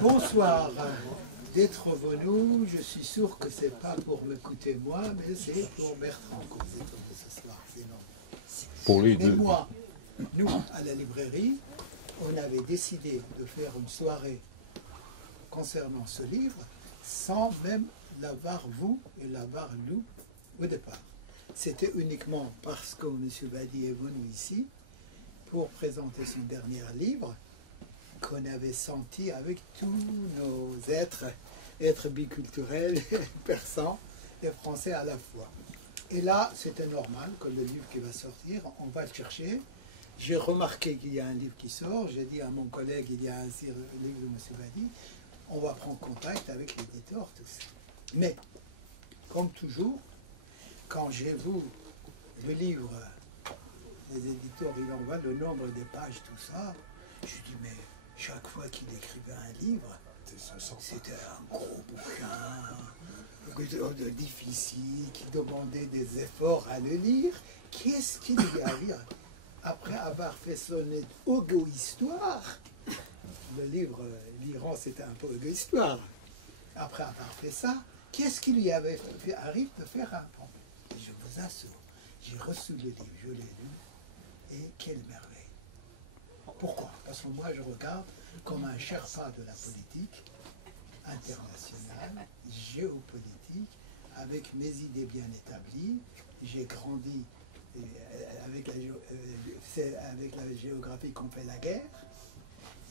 Bonsoir. D'être venu, je suis sûr que c'est pas pour m'écouter moi, mais c'est pour Bertrand qu'on vous étonne ce soir. Pour les Mais deux. moi, nous, à la librairie, on avait décidé de faire une soirée concernant ce livre sans même l'avoir vous et l'avoir lu au départ. C'était uniquement parce que M. Badi est venu ici pour présenter son dernier livre qu'on avait senti avec tous nos êtres biculturels, persans et français à la fois. Et là, c'était normal que le livre qui va sortir, on va le chercher. J'ai remarqué qu'il y a un livre qui sort, j'ai dit à mon collègue, il y a un livre de M. Badi, on va prendre contact avec l'éditeur, tout ça. Mais, comme toujours, quand j'ai vu le livre, les éditeurs, il envoie le nombre des pages, tout ça, je dis, mais chaque fois qu'il écrivait un livre, c'était un gros bouquin, difficile, qui demandait des efforts à le lire. Qu'est-ce qu'il y a à lire? Après avoir fait son égo-histoire, le livre, l'Iran, c'était un peu égo-histoire. Après avoir fait ça, qu'est-ce qu'il lui avait fait? Arrive de faire un pont. Et je vous assure, j'ai reçu le livre, je l'ai lu, et quelle merveille. Pourquoi? Parce que moi, je regarde comme un Sherpa de la politique internationale, géopolitique, avec mes idées bien établies. J'ai grandi avec la géographie qu'on fait la guerre.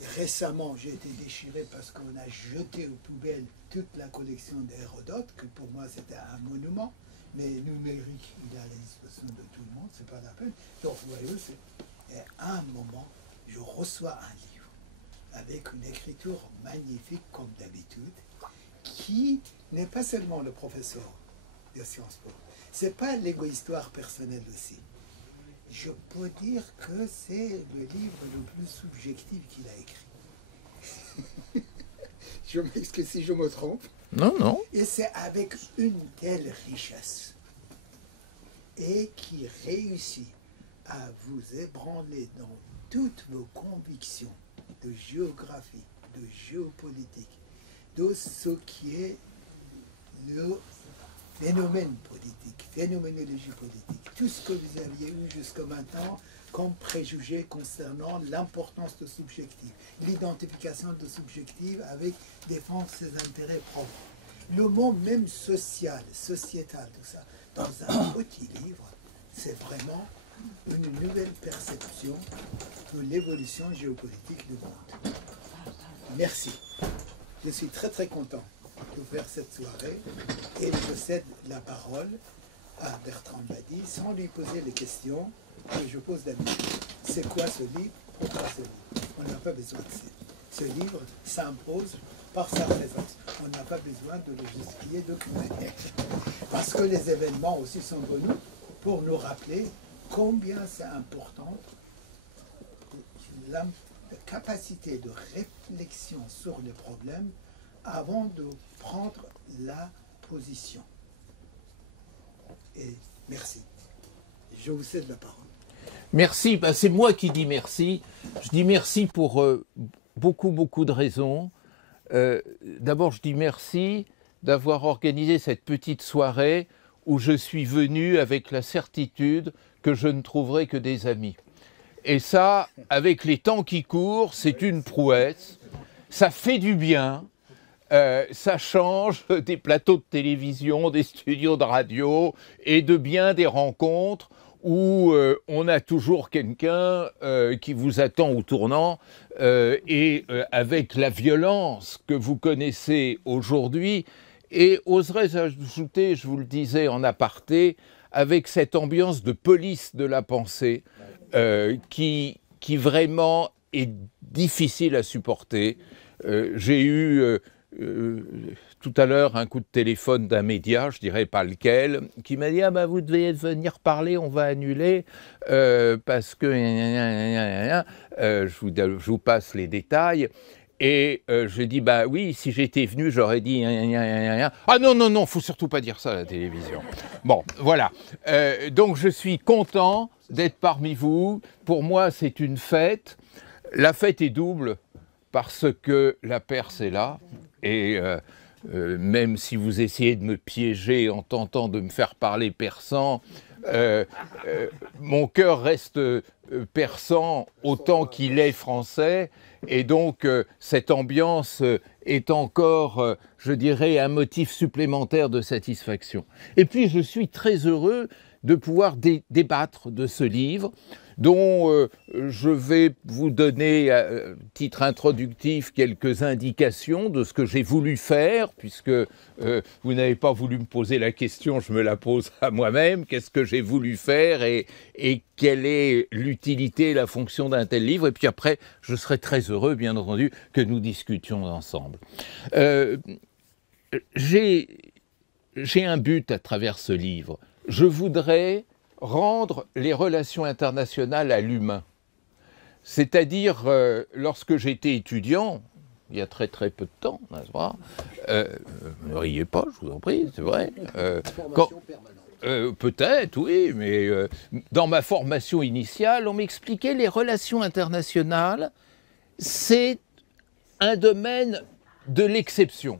Et récemment, j'ai été déchiré parce qu'on a jeté aux poubelles toute la collection d'Hérodote, que pour moi c'était un monument, mais numérique, il est à la disposition de tout le monde, c'est pas la peine. Donc vous voyez, et à un moment, je reçois un livre avec une écriture magnifique comme d'habitude, qui n'est pas seulement le professeur de Sciences Po, c'est pas l'égo-histoire personnelle aussi. Je peux dire que c'est le livre le plus subjectif qu'il a écrit. Je m'excuse si je me trompe. Non, non. Et c'est avec une telle richesse et qui réussit à vous ébranler dans toutes vos convictions de géographie, de géopolitique, de ce qui est le phénomène politique, phénoménologie politique, tout ce que vous aviez eu jusqu'à maintenant comme préjugé concernant l'importance de subjectif, l'identification de subjectif avec défendre ses intérêts propres. Le mot même social, sociétal, tout ça, dans un petit livre, c'est vraiment une nouvelle perception de l'évolution géopolitique du monde. Merci. Je suis très très content de faire cette soirée et je cède la parole à Bertrand Badi sans lui poser les questions que je pose d'habitude. C'est quoi ce livre? Pourquoi ce livre? On n'a pas besoin de ça. Ce livre s'impose par sa présence. On n'a pas besoin de le justifier d'aucune manière. Parce que les événements aussi sont venus pour nous rappeler combien c'est important la capacité de réflexion sur les problèmes avant de prendre la position. Et merci. Je vous cède la parole. Merci, ben, c'est moi qui dis merci. Je dis merci pour beaucoup de raisons. D'abord, je dis merci d'avoir organisé cette petite soirée où je suis venu avec la certitude que je ne trouverai que des amis. Et ça, avec les temps qui courent, c'est une prouesse. Ça fait du bien. Ça change des plateaux de télévision, des studios de radio et de bien des rencontres où on a toujours quelqu'un qui vous attend au tournant et avec la violence que vous connaissez aujourd'hui. Et oserais ajouter, je vous le disais en aparté, avec cette ambiance de police de la pensée qui vraiment est difficile à supporter. J'ai eu tout à l'heure un coup de téléphone d'un média, je dirais pas lequel, qui m'a dit « Ah ben vous devez venir parler, on va annuler parce que… » je vous passe les détails. Et je dis, bah oui, si j'étais venu, j'aurais dit, ah non, non, non, faut surtout pas dire ça à la télévision. Bon, voilà. Donc je suis content d'être parmi vous. Pour moi, c'est une fête. La fête est double parce que la Perse est là, et même si vous essayez de me piéger en tentant de me faire parler persan, mon cœur reste persan autant qu'il est français, et donc cette ambiance est encore, je dirais, un motif supplémentaire de satisfaction. Et puis je suis très heureux de pouvoir débattre de ce livre, dont je vais vous donner, à titre introductif, quelques indications de ce que j'ai voulu faire, puisque vous n'avez pas voulu me poser la question, je me la pose à moi-même. Qu'est-ce que j'ai voulu faire et quelle est l'utilité, la fonction d'un tel livre? Et puis après, je serai très heureux, bien entendu, que nous discutions ensemble. J'ai un but à travers ce livre. Je voudrais rendre les relations internationales à l'humain. C'est-à-dire, lorsque j'étais étudiant, il y a très très peu de temps, n'est-ce pas, ne riez pas, je vous en prie, c'est vrai. Peut-être, oui, mais dans ma formation initiale, on m'expliquait les relations internationales, c'est un domaine de l'exception.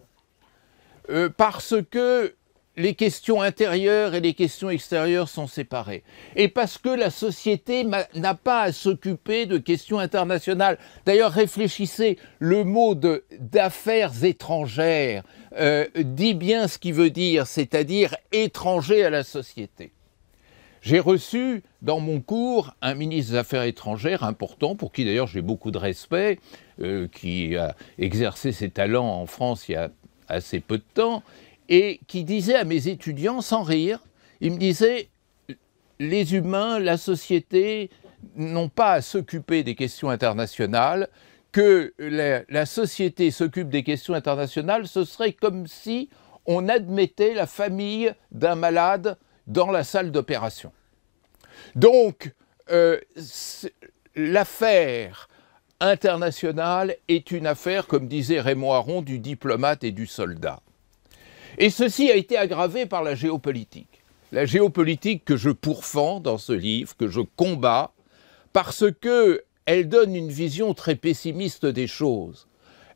Parce que les questions intérieures et les questions extérieures sont séparées. Et parce que la société n'a pas à s'occuper de questions internationales. D'ailleurs, réfléchissez, le mot d'affaires étrangères dit bien ce qu'il veut dire, c'est-à-dire étranger à la société. J'ai reçu dans mon cours un ministre des Affaires étrangères important, pour qui d'ailleurs j'ai beaucoup de respect, qui a exercé ses talents en France il y a assez peu de temps, et qui disait à mes étudiants, sans rire, il me disait « Les humains, la société n'ont pas à s'occuper des questions internationales, que la société s'occupe des questions internationales, ce serait comme si on admettait la famille d'un malade dans la salle d'opération. » Donc, l'affaire internationale est une affaire, comme disait Raymond Aron, du diplomate et du soldat. Et ceci a été aggravé par la géopolitique. La géopolitique que je pourfends dans ce livre, que je combats, parce qu'elle donne une vision très pessimiste des choses.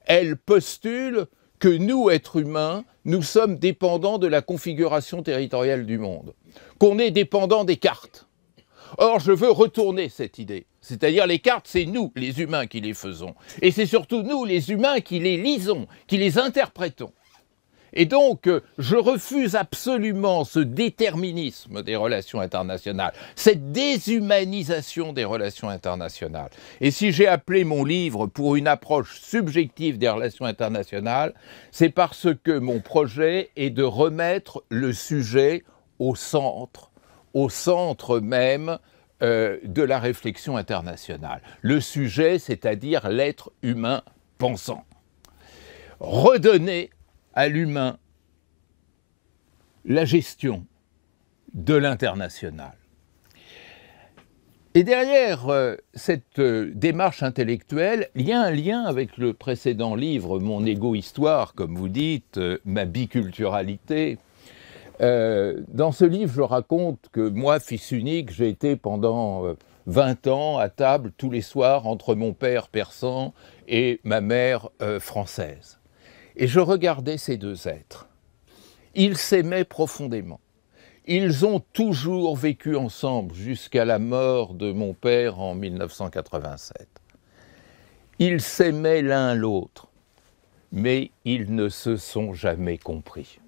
Elle postule que nous, êtres humains, nous sommes dépendants de la configuration territoriale du monde, qu'on est dépendants des cartes. Or, je veux retourner cette idée. C'est-à-dire, les cartes, c'est nous, les humains, qui les faisons. Et c'est surtout nous, les humains, qui les lisons, qui les interprétons. Et donc, je refuse absolument ce déterminisme des relations internationales, cette déshumanisation des relations internationales. Et si j'ai appelé mon livre pour une approche subjective des relations internationales, c'est parce que mon projet est de remettre le sujet au centre même de la réflexion internationale. Le sujet, c'est-à-dire l'être humain pensant. Redonner à l'humain la gestion de l'international. Et derrière cette démarche intellectuelle, il y a un lien avec le précédent livre, Mon égo-histoire, comme vous dites, ma biculturalité. Dans ce livre, je raconte que moi, fils unique, j'ai été pendant 20 ans à table tous les soirs entre mon père persan et ma mère française. Et je regardais ces deux êtres. Ils s'aimaient profondément. Ils ont toujours vécu ensemble jusqu'à la mort de mon père en 1987. Ils s'aimaient l'un l'autre, mais ils ne se sont jamais compris.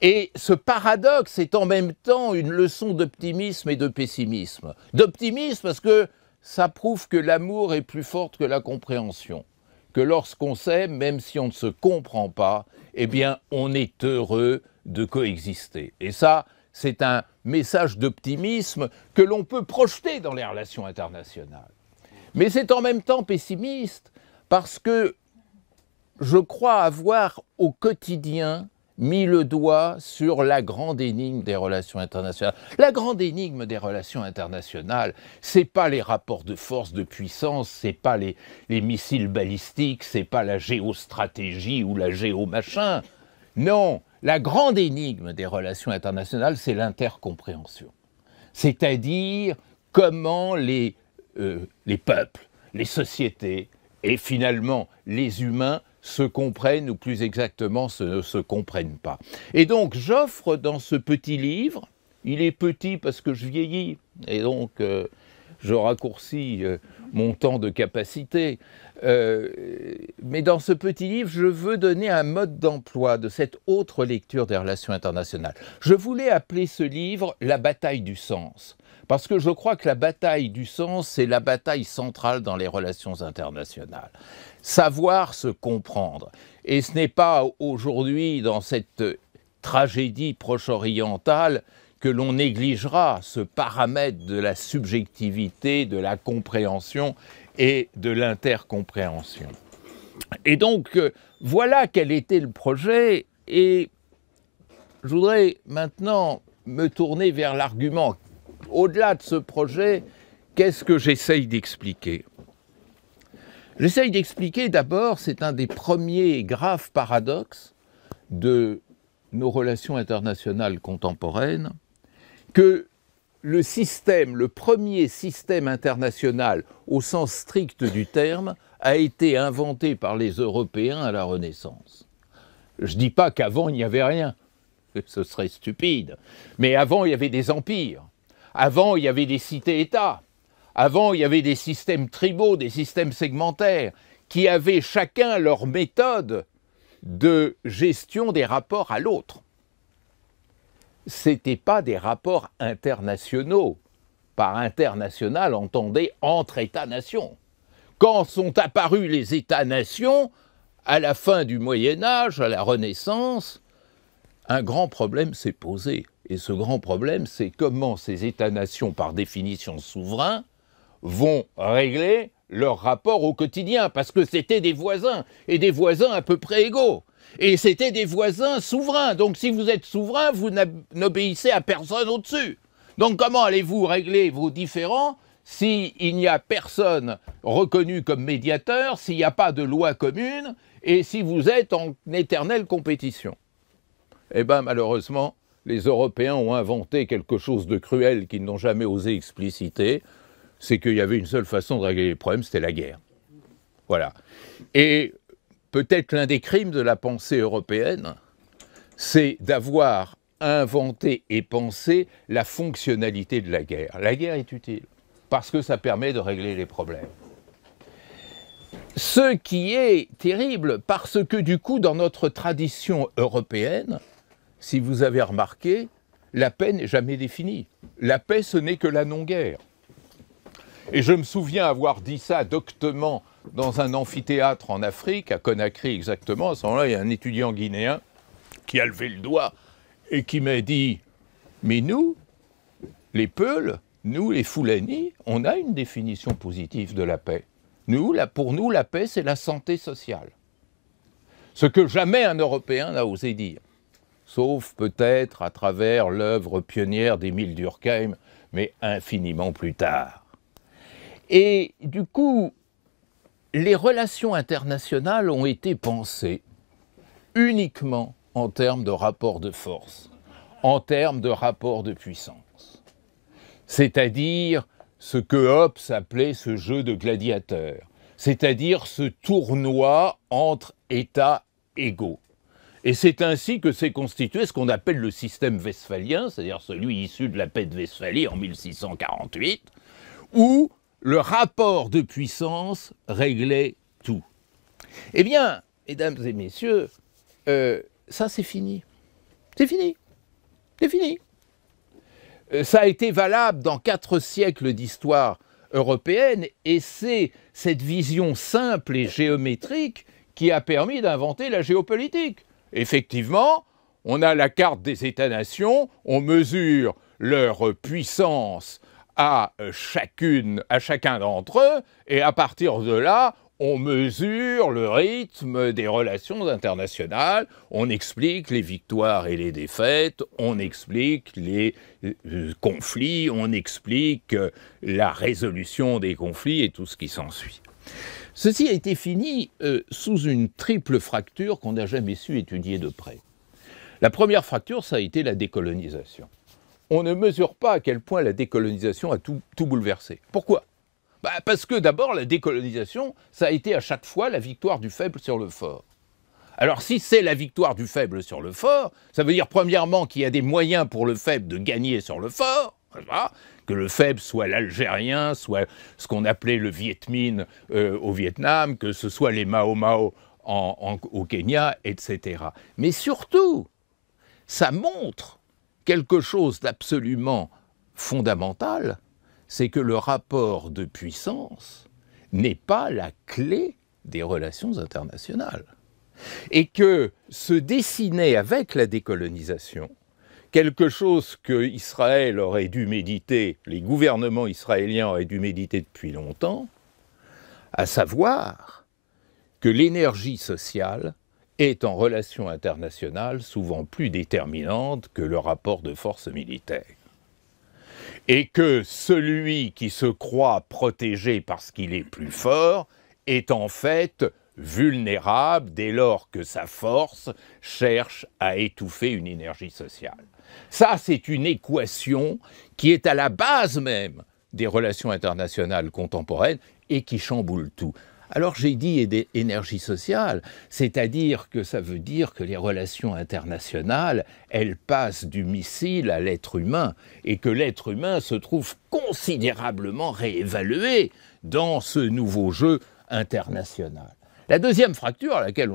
Et ce paradoxe est en même temps une leçon d'optimisme et de pessimisme. D'optimisme parce que ça prouve que l'amour est plus fort que la compréhension. Que lorsqu'on s'aime, même si on ne se comprend pas, eh bien, on est heureux de coexister. Et ça, c'est un message d'optimisme que l'on peut projeter dans les relations internationales. Mais c'est en même temps pessimiste, parce que je crois avoir au quotidien mis le doigt sur la grande énigme des relations internationales. La grande énigme des relations internationales, c'est pas les rapports de force, de puissance, c'est pas les missiles balistiques, c'est pas la géostratégie ou la géomachin. Non, la grande énigme des relations internationales, c'est l'intercompréhension. C'est-à-dire comment les peuples, les sociétés Et finalement, les humains se comprennent, ou plus exactement, ne se comprennent pas. Et donc, j'offre dans ce petit livre, il est petit parce que je vieillis, et donc je raccourcis mon temps de capacité, mais dans ce petit livre, je veux donner un mode d'emploi de cette autre lecture des relations internationales. Je voulais appeler ce livre « La bataille du sens ». Parce que je crois que la bataille du sens, c'est la bataille centrale dans les relations internationales. Savoir se comprendre. Et ce n'est pas aujourd'hui, dans cette tragédie proche-orientale, que l'on négligera ce paramètre de la subjectivité, de la compréhension et de l'intercompréhension. Et donc, voilà quel était le projet. Et je voudrais maintenant me tourner vers l'argument. Au-delà de ce projet, qu'est-ce que j'essaye d'expliquer? J'essaye d'expliquer d'abord, c'est un des premiers graves paradoxes de nos relations internationales contemporaines, que le système, le premier système international au sens strict du terme, a été inventé par les Européens à la Renaissance. Je ne dis pas qu'avant il n'y avait rien, ce serait stupide, mais avant il y avait des empires. Avant, il y avait des cités-États. Avant, il y avait des systèmes tribaux, des systèmes segmentaires, qui avaient chacun leur méthode de gestion des rapports à l'autre. Ce n'étaient pas des rapports internationaux. Par international, entendez entre États-nations. Quand sont apparus les États-nations, à la fin du Moyen-Âge, à la Renaissance, un grand problème s'est posé. Et ce grand problème, c'est comment ces États-nations, par définition souverains, vont régler leur rapport au quotidien, parce que c'était des voisins, et des voisins à peu près égaux. Et c'était des voisins souverains. Donc si vous êtes souverain, vous n'obéissez à personne au-dessus. Donc comment allez-vous régler vos différends s'il n'y a personne reconnu comme médiateur, s'il n'y a pas de loi commune, et si vous êtes en éternelle compétition? Eh bien, malheureusement, les Européens ont inventé quelque chose de cruel qu'ils n'ont jamais osé expliciter, c'est qu'il y avait une seule façon de régler les problèmes, c'était la guerre. Voilà. Et peut-être l'un des crimes de la pensée européenne, c'est d'avoir inventé et pensé la fonctionnalité de la guerre. La guerre est utile, parce que ça permet de régler les problèmes. Ce qui est terrible, parce que du coup, dans notre tradition européenne, si vous avez remarqué, la paix n'est jamais définie. La paix, ce n'est que la non-guerre. Et je me souviens avoir dit ça doctement dans un amphithéâtre en Afrique, à Conakry exactement. À ce moment-là, il y a un étudiant guinéen qui a levé le doigt et qui m'a dit « Mais nous, les Peuls, nous, les Fulani, on a une définition positive de la paix. Pour nous, la paix, c'est la santé sociale. » Ce que jamais un Européen n'a osé dire. Sauf peut-être à travers l'œuvre pionnière d'Émile Durkheim, mais infiniment plus tard. Et du coup, les relations internationales ont été pensées uniquement en termes de rapport de force, en termes de rapport de puissance. C'est-à-dire ce que Hobbes appelait ce jeu de gladiateurs, c'est-à-dire ce tournoi entre États égaux. Et c'est ainsi que s'est constitué ce qu'on appelle le système westphalien, c'est-à-dire celui issu de la paix de Westphalie en 1648, où le rapport de puissance réglait tout. Eh bien, mesdames et messieurs, ça c'est fini. C'est fini. C'est fini. Ça a été valable dans 4 siècles d'histoire européenne, et c'est cette vision simple et géométrique qui a permis d'inventer la géopolitique. Effectivement, on a la carte des États-nations, on mesure leur puissance à chacun d'entre eux, et à partir de là, on mesure le rythme des relations internationales, on explique les victoires et les défaites, on explique les conflits, on explique la résolution des conflits et tout ce qui s'ensuit. Ceci a été fini sous une triple fracture qu'on n'a jamais su étudier de près. La première fracture, ça a été la décolonisation. On ne mesure pas à quel point la décolonisation a tout bouleversé. Pourquoi ? Parce que d'abord, la décolonisation, ça a été à chaque fois la victoire du faible sur le fort. Alors si c'est la victoire du faible sur le fort, ça veut dire premièrement qu'il y a des moyens pour le faible de gagner sur le fort, que le faible soit l'Algérien, soit ce qu'on appelait le Viet Minh au Vietnam, que ce soit les Mao Mao au Kenya, etc. Mais surtout, ça montre quelque chose d'absolument fondamental, c'est que le rapport de puissance n'est pas la clé des relations internationales. Et que se dessinait avec la décolonisation quelque chose que Israël aurait dû méditer, les gouvernements israéliens auraient dû méditer depuis longtemps, à savoir que l'énergie sociale est en relation internationale souvent plus déterminante que le rapport de force militaire. Et que celui qui se croit protégé parce qu'il est plus fort est en fait vulnérable dès lors que sa force cherche à étouffer une énergie sociale. Ça, c'est une équation qui est à la base même des relations internationales contemporaines et qui chamboule tout. Alors j'ai dit énergie sociale, c'est-à-dire que ça veut dire que les relations internationales, elles passent du missile à l'être humain et que l'être humain se trouve considérablement réévalué dans ce nouveau jeu international. La deuxième fracture à laquelle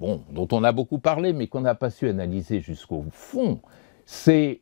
dont on a beaucoup parlé mais qu'on n'a pas su analyser jusqu'au fond, c'est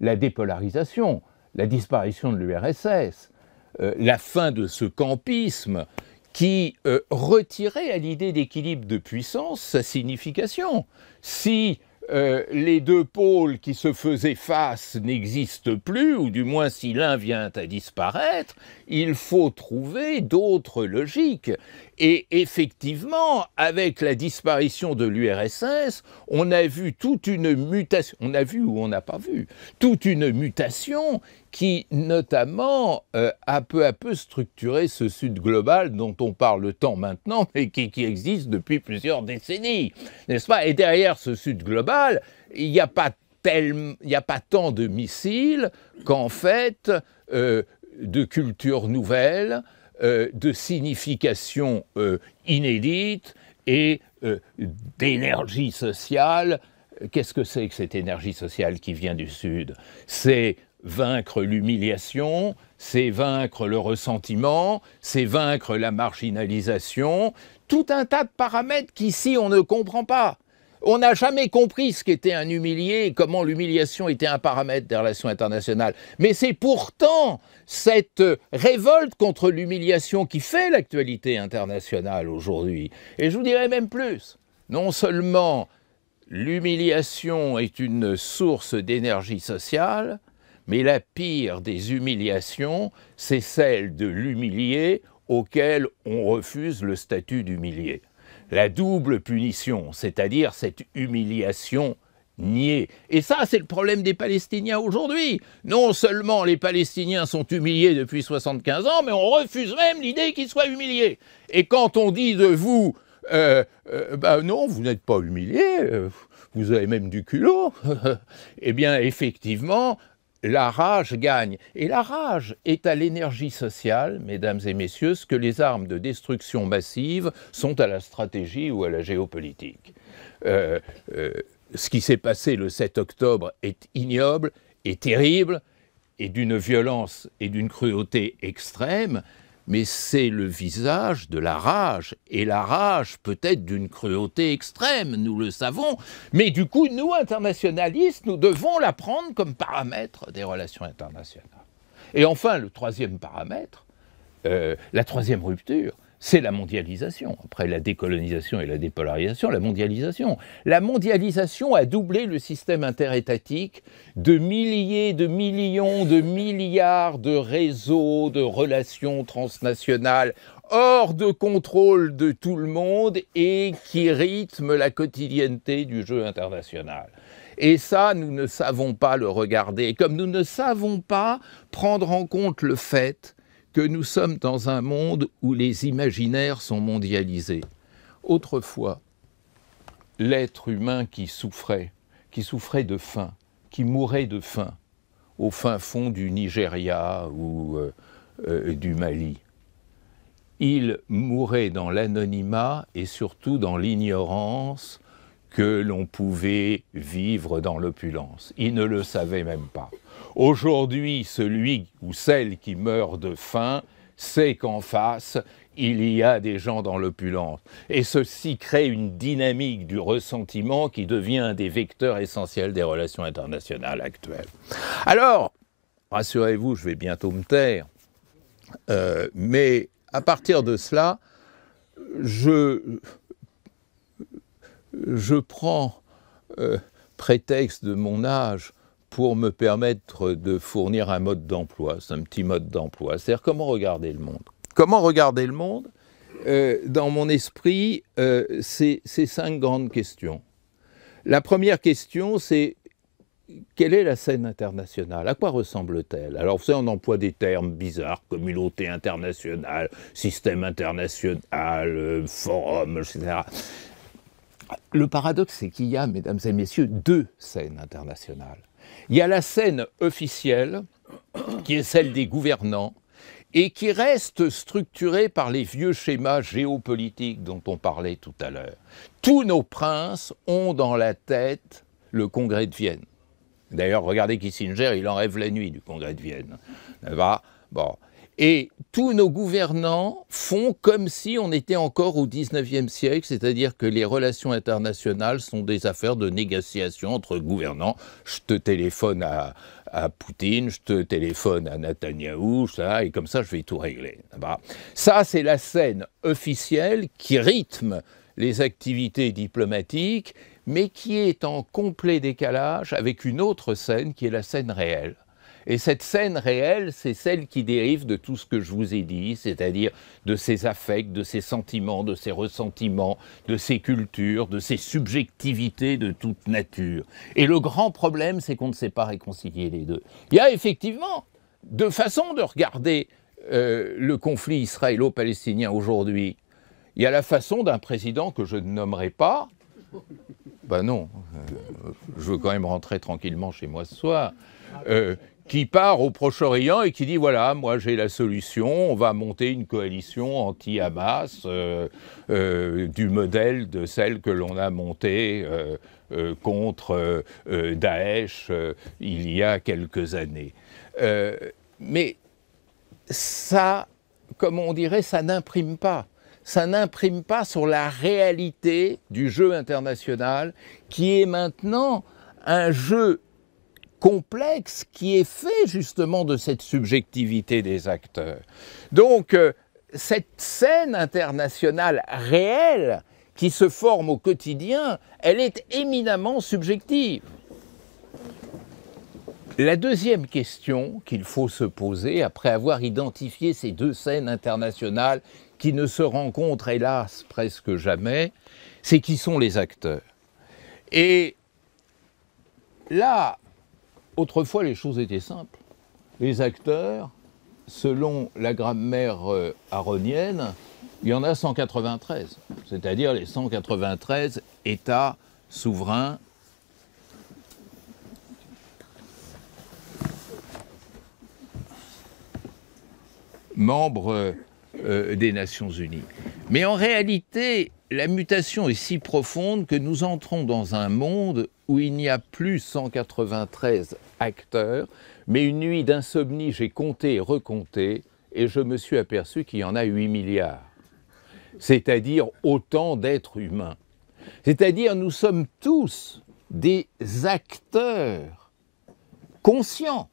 la dépolarisation, la disparition de l'URSS, la fin de ce campisme qui retirait à l'idée d'équilibre de puissance sa signification. Si les deux pôles qui se faisaient face n'existent plus, ou du moins si l'un vient à disparaître, il faut trouver d'autres logiques. Et effectivement, avec la disparition de l'URSS, on a vu toute une mutation, on a vu ou on n'a pas vu, toute une mutation qui notamment a peu à peu structuré ce Sud global dont on parle tant maintenant, mais qui existe depuis plusieurs décennies, n'est-ce pas? Et derrière ce Sud global, il n'y a pas tant de missiles qu'en fait de cultures nouvelles, de signification inédite et d'énergie sociale. Qu'est-ce que c'est que cette énergie sociale qui vient du Sud? C'est vaincre l'humiliation, c'est vaincre le ressentiment, c'est vaincre la marginalisation, tout un tas de paramètres qu'ici on ne comprend pas. On n'a jamais compris ce qu'était un humilié et comment l'humiliation était un paramètre des relations internationales. Mais c'est pourtant cette révolte contre l'humiliation qui fait l'actualité internationale aujourd'hui. Et je vous dirais même plus, non seulement l'humiliation est une source d'énergie sociale, mais la pire des humiliations, c'est celle de l'humilié auquel on refuse le statut d'humilié. La double punition, c'est-à-dire cette humiliation niée. Et ça, c'est le problème des Palestiniens aujourd'hui. Non seulement les Palestiniens sont humiliés depuis 75 ans, mais on refuse même l'idée qu'ils soient humiliés. Et quand on dit de vous, non, vous n'êtes pas humiliés, vous avez même du culot, eh bien, effectivement, la rage gagne. Et la rage est à l'énergie sociale, mesdames et messieurs, ce que les armes de destruction massive sont à la stratégie ou à la géopolitique. Ce qui s'est passé le 7 octobre est ignoble, est terrible, et d'une violence et d'une cruauté extrême, mais c'est le visage de la rage, et la rage peut-être d'une cruauté extrême, nous le savons, mais du coup, nous, internationalistes, nous devons la prendre comme paramètre des relations internationales. Et enfin, le troisième paramètre, la troisième rupture, c'est la mondialisation. Après la décolonisation et la dépolarisation, la mondialisation. La mondialisation a doublé le système interétatique de milliers, de millions, de milliards de réseaux, de relations transnationales hors de contrôle de tout le monde et qui rythment la quotidienneté du jeu international. Et ça, nous ne savons pas le regarder. Comme nous ne savons pas prendre en compte le fait que nous sommes dans un monde où les imaginaires sont mondialisés. Autrefois, l'être humain qui souffrait de faim, qui mourait de faim, au fin fond du Nigeria ou du Mali. Il mourait dans l'anonymat et surtout dans l'ignorance que l'on pouvait vivre dans l'opulence. Il ne le savait même pas. Aujourd'hui, celui ou celle qui meurt de faim sait qu'en face, il y a des gens dans l'opulence. Et ceci crée une dynamique du ressentiment qui devient un des vecteurs essentiels des relations internationales actuelles. Alors, rassurez-vous, je vais bientôt me taire, mais à partir de cela, je prends prétexte de mon âge pour me permettre de fournir un mode d'emploi. C'est un petit mode d'emploi. C'est-à-dire comment regarder le monde. Comment regarder le monde ? Dans mon esprit, c'est 5 grandes questions. La première question, c'est quelle est la scène internationale? À quoi ressemble-t-elle? Alors, vous savez, on emploie des termes bizarres, communauté internationale, système international, forum, etc. Le paradoxe, c'est qu'il y a, mesdames et messieurs, 2 scènes internationales. Il y a la scène officielle, qui est celle des gouvernants, et qui reste structurée par les vieux schémas géopolitiques dont on parlait tout à l'heure. Tous nos princes ont dans la tête le Congrès de Vienne. D'ailleurs, regardez Kissinger, il en rêve la nuit du Congrès de Vienne. Bon. Et tous nos gouvernants font comme si on était encore au XIXe siècle, c'est-à-dire que les relations internationales sont des affaires de négociation entre gouvernants. Je te téléphone à Poutine, je te téléphone à Netanyahou, et comme ça je vais tout régler. Ça, c'est la scène officielle qui rythme les activités diplomatiques, mais qui est en complet décalage avec une autre scène qui est la scène réelle. Et cette scène réelle, c'est celle qui dérive de tout ce que je vous ai dit, c'est-à-dire de ces affects, de ces sentiments, de ces ressentiments, de ces cultures, de ces subjectivités de toute nature. Et le grand problème, c'est qu'on ne sait pas réconcilier les deux. Il y a effectivement deux façons de regarder le conflit israélo-palestinien aujourd'hui. Il y a la façon d'un président que je ne nommerai pas. Ben non, je veux quand même rentrer tranquillement chez moi ce soir. Qui part au Proche-Orient et qui dit voilà, moi j'ai la solution, on va monter une coalition anti-Hamas du modèle de celle que l'on a montée contre Daesh il y a quelques années. Mais ça, comme on dirait, ça n'imprime pas. Ça n'imprime pas sur la réalité du jeu international qui est maintenant un jeu complexe qui est fait justement de cette subjectivité des acteurs. Donc, cette scène internationale réelle qui se forme au quotidien, elle est éminemment subjective. La deuxième question qu'il faut se poser, après avoir identifié ces 2 scènes internationales qui ne se rencontrent hélas presque jamais, c'est qui sont les acteurs. Et là, autrefois, les choses étaient simples. Les acteurs, selon la grammaire aronienne, il y en a 193, c'est-à-dire les 193 États souverains membres des Nations Unies. Mais en réalité, la mutation est si profonde que nous entrons dans un monde où il n'y a plus 193 acteurs, mais une nuit d'insomnie, j'ai compté et recompté, et je me suis aperçu qu'il y en a 8 milliards. C'est-à-dire autant d'êtres humains. C'est-à-dire nous sommes tous des acteurs conscients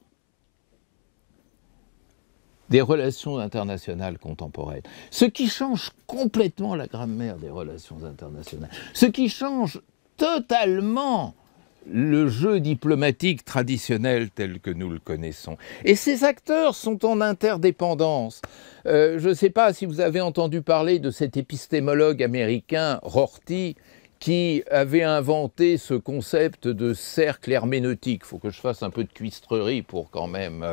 des relations internationales contemporaines. Ce qui change complètement la grammaire des relations internationales. Ce qui change totalement le jeu diplomatique traditionnel tel que nous le connaissons. Et ces acteurs sont en interdépendance. Je ne sais pas si vous avez entendu parler de cet épistémologue américain, Rorty, qui avait inventé ce concept de cercle herméneutique. Il faut que je fasse un peu de cuistrerie pour quand même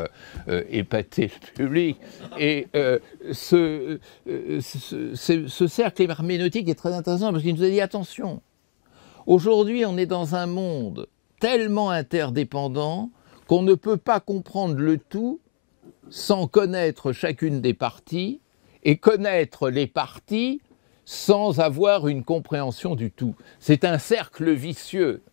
épater le public. Et ce cercle herméneutique est très intéressant parce qu'il nous a dit attention, aujourd'hui on est dans un monde tellement interdépendant qu'on ne peut pas comprendre le tout sans connaître chacune des parties et connaître les parties sans avoir une compréhension du tout. C'est un cercle vicieux.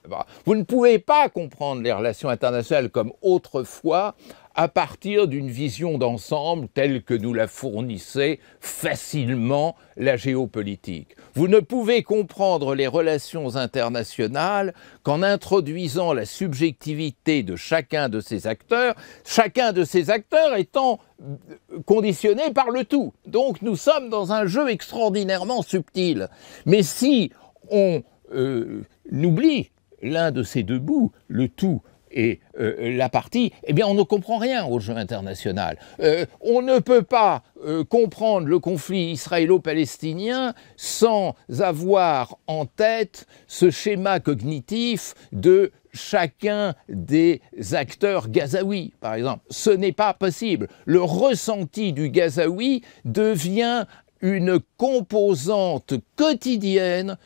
Vous ne pouvez pas comprendre les relations internationales comme autrefois à partir d'une vision d'ensemble telle que nous la fournissait facilement la géopolitique. Vous ne pouvez comprendre les relations internationales qu'en introduisant la subjectivité de chacun de ces acteurs étant conditionné par le tout. Donc nous sommes dans un jeu extraordinairement subtil. Mais si on oublie l'un de ces deux bouts, le tout, et la partie, eh bien on ne comprend rien au jeu international. On ne peut pas comprendre le conflit israélo-palestinien sans avoir en tête ce schéma cognitif de chacun des acteurs gazaouis, par exemple. Ce n'est pas possible. Le ressenti du gazaoui devient une composante quotidienne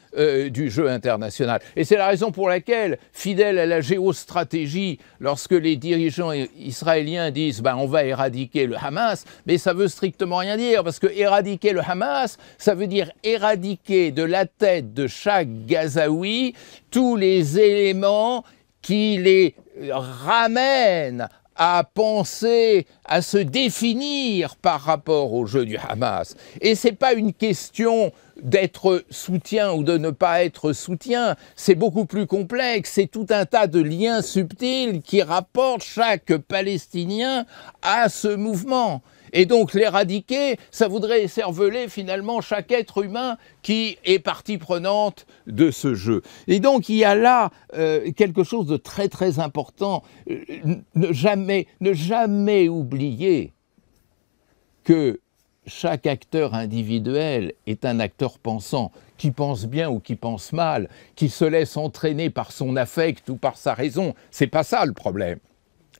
du jeu international. Et c'est la raison pour laquelle, fidèle à la géostratégie, lorsque les dirigeants israéliens disent on va éradiquer le Hamas, mais ça veut strictement rien dire, parce que éradiquer le Hamas, ça veut dire éradiquer de la tête de chaque Gazaoui tous les éléments qui les ramènent à penser, à se définir par rapport au jeu du Hamas. Et ce n'est pas une question d'être soutien ou de ne pas être soutien, c'est beaucoup plus complexe, c'est tout un tas de liens subtils qui rapportent chaque Palestinien à ce mouvement. Et donc l'éradiquer, ça voudrait écerveler finalement chaque être humain qui est partie prenante de ce jeu. Et donc il y a là quelque chose de très très important. Ne jamais oublier que chaque acteur individuel est un acteur pensant, qui pense bien ou qui pense mal, qui se laisse entraîner par son affect ou par sa raison. C'est pas ça le problème.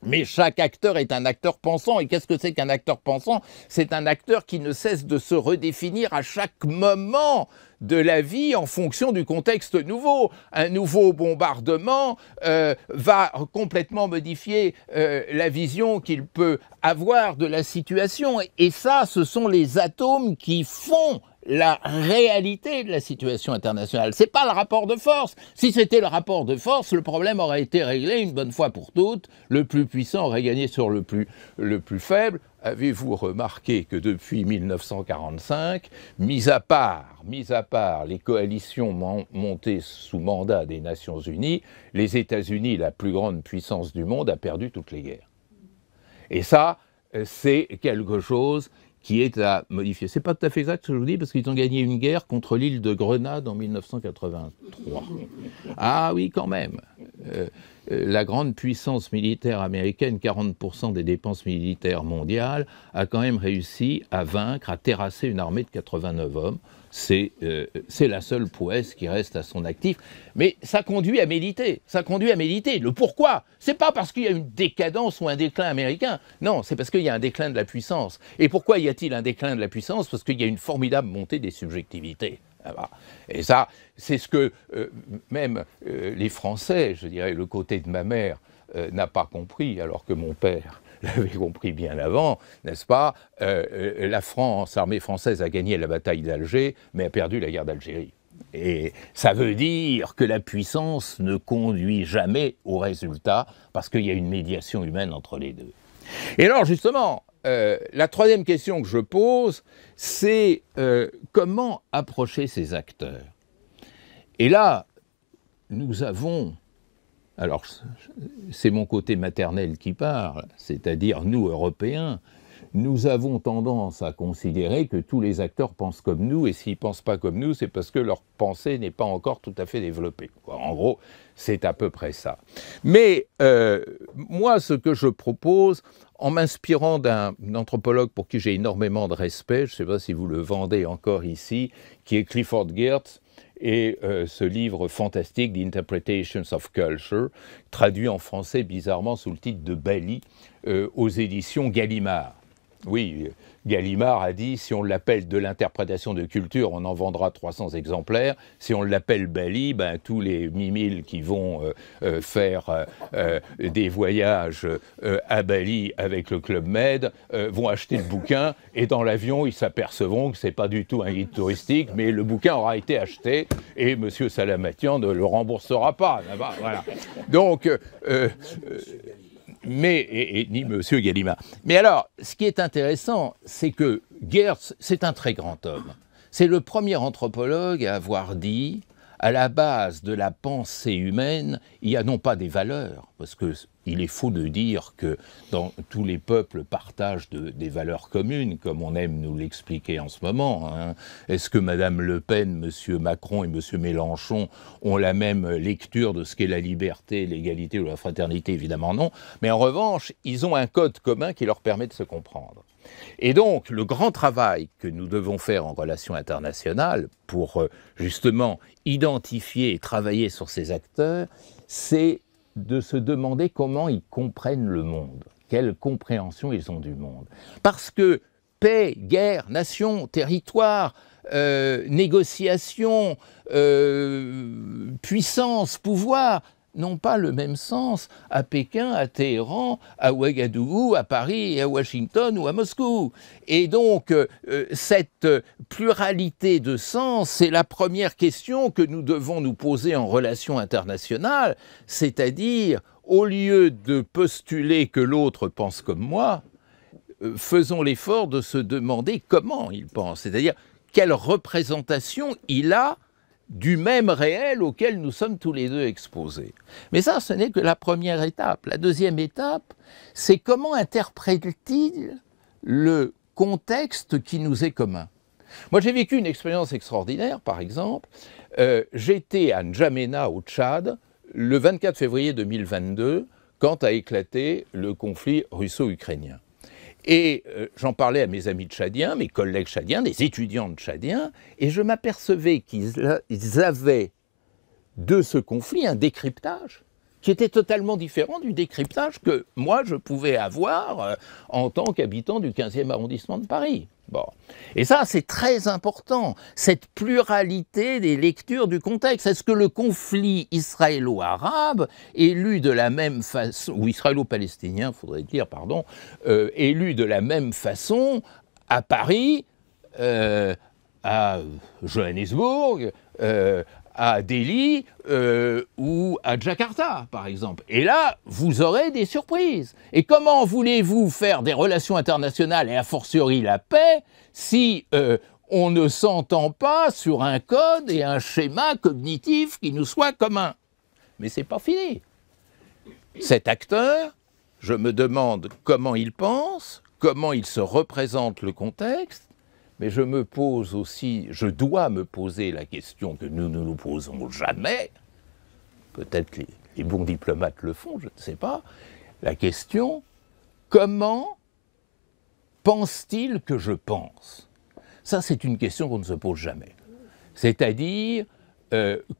Mais chaque acteur est un acteur pensant. Et qu'est-ce que c'est qu'un acteur pensant? C'est un acteur qui ne cesse de se redéfinir à chaque moment de la vie en fonction du contexte nouveau. Un nouveau bombardement va complètement modifier la vision qu'il peut avoir de la situation. Et ça, ce sont les atomes qui font la réalité de la situation internationale. Ce n'est pas le rapport de force. Si c'était le rapport de force, le problème aurait été réglé une bonne fois pour toutes. Le plus puissant aurait gagné sur le plus faible. Avez-vous remarqué que depuis 1945, mis à part les coalitions montées sous mandat des Nations Unies, les États-Unis, la plus grande puissance du monde, a perdu toutes les guerres. Et ça, c'est quelque chose qui est à modifier. C'est pas tout à fait exact ce que je vous dis, parce qu'ils ont gagné une guerre contre l'île de Grenade en 1983. Ah oui, quand même. La grande puissance militaire américaine, 40% des dépenses militaires mondiales, a quand même réussi à vaincre, à terrasser une armée de 89 hommes. C'est la seule prouesse qui reste à son actif. Mais ça conduit à méditer. Ça conduit à méditer. Le pourquoi? C'est pas parce qu'il y a une décadence ou un déclin américain. Non, c'est parce qu'il y a un déclin de la puissance. Et pourquoi y a-t-il un déclin de la puissance? Parce qu'il y a une formidable montée des subjectivités. Et ça, c'est ce que même les Français, je dirais, le côté de ma mère, n'a pas compris, alors que mon père l'avait compris bien avant, n'est-ce pas? La France, l'armée française a gagné la bataille d'Alger, mais a perdu la guerre d'Algérie. Et ça veut dire que la puissance ne conduit jamais au résultat, parce qu'il y a une médiation humaine entre les deux. Et alors, justement, la troisième question que je pose, c'est comment approcher ces acteurs? Et là, nous avons... Alors, c'est mon côté maternel qui parle, c'est-à-dire nous, Européens, nous avons tendance à considérer que tous les acteurs pensent comme nous, et s'ils ne pensent pas comme nous, c'est parce que leur pensée n'est pas encore tout à fait développée. En gros, c'est à peu près ça. Mais moi, ce que je propose, en m'inspirant d'un anthropologue pour qui j'ai énormément de respect, je ne sais pas si vous le vendez encore ici, qui est Clifford Geertz, et ce livre fantastique, The Interpretations of Culture, traduit en français bizarrement sous le titre de Bali, aux éditions Gallimard. Oui, Gallimard a dit, si on l'appelle de l'interprétation de culture, on en vendra 300 exemplaires. Si on l'appelle Bali, ben, tous les mimiles qui vont faire des voyages à Bali avec le Club Med vont acheter le bouquin et dans l'avion, ils s'apercevront que ce n'est pas du tout un guide touristique, mais le bouquin aura été acheté et M. Salamatian ne le remboursera pas. Voilà. Donc... ni M. Gallimard. Mais alors, ce qui est intéressant, c'est que Geertz, c'est un très grand homme. C'est le premier anthropologue à avoir dit, à la base de la pensée humaine, il n'y a non pas des valeurs, parce qu'il est faux de dire que tous les peuples partagent des valeurs communes, comme on aime nous l'expliquer en ce moment. Hein. Est-ce que Mme Le Pen, M. Macron et M. Mélenchon ont la même lecture de ce qu'est la liberté, l'égalité ou la fraternité? Évidemment non. Mais en revanche, ils ont un code commun qui leur permet de se comprendre. Et donc, le grand travail que nous devons faire en relations internationales pour justement identifier et travailler sur ces acteurs, c'est de se demander comment ils comprennent le monde, quelle compréhension ils ont du monde. Parce que paix, guerre, nation, territoire, négociation, puissance, pouvoir, n'ont pas le même sens à Pékin, à Téhéran, à Ouagadougou, à Paris, à Washington ou à Moscou. Et donc, cette pluralité de sens, c'est la première question que nous devons nous poser en relations internationales, c'est-à-dire, au lieu de postuler que l'autre pense comme moi, faisons l'effort de se demander comment il pense, c'est-à-dire quelle représentation il a du même réel auquel nous sommes tous les deux exposés. Mais ça, ce n'est que la première étape. La deuxième étape, c'est comment interprète-t-il le contexte qui nous est commun. Moi, j'ai vécu une expérience extraordinaire, par exemple. J'étais à N'Djamena, au Tchad, le 24 février 2022, quand a éclaté le conflit russo-ukrainien. Et j'en parlais à mes amis tchadiens, mes collègues tchadiens, des étudiants tchadiens, et je m'apercevais qu'ils avaient de ce conflit un décryptage qui était totalement différent du décryptage que moi je pouvais avoir en tant qu'habitant du 15e arrondissement de Paris. Bon. Et ça, c'est très important, cette pluralité des lectures du contexte. Est-ce que le conflit israélo-arabe est lu de la même façon, ou israélo-palestinien, faudrait dire, pardon, est lu de la même façon à Paris, à Johannesburg, à Delhi ou à Jakarta, par exemple. Et là, vous aurez des surprises. Et comment voulez-vous faire des relations internationales, et a fortiori la paix, si on ne s'entend pas sur un code et un schéma cognitif qui nous soit commun? Mais c'est pas fini. Cet acteur, je me demande comment il pense, comment il se représente le contexte, mais je me pose aussi, je dois me poser la question que nous ne nous posons jamais, peut-être les bons diplomates le font, je ne sais pas, la question, comment pense-t-il que je pense? Ça, c'est une question qu'on ne se pose jamais. C'est-à-dire,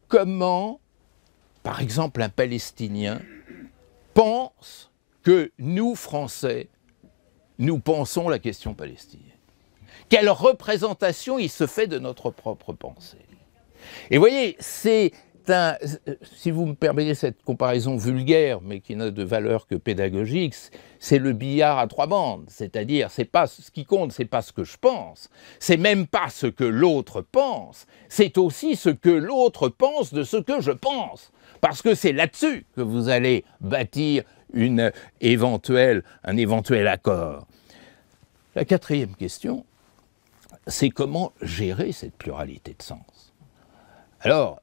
comment, par exemple, un Palestinien pense que nous, Français, nous pensons la question palestinienne? Quelle représentation il se fait de notre propre pensée? Et vous voyez, c'est un, si vous me permettez cette comparaison vulgaire, mais qui n'a de valeur que pédagogique, c'est le billard à trois bandes. C'est-à-dire, c'est pas ce qui compte, c'est pas ce que je pense, c'est même pas ce que l'autre pense, c'est aussi ce que l'autre pense de ce que je pense. Parce que c'est là-dessus que vous allez bâtir un éventuel accord. La quatrième question, c'est comment gérer cette pluralité de sens. Alors,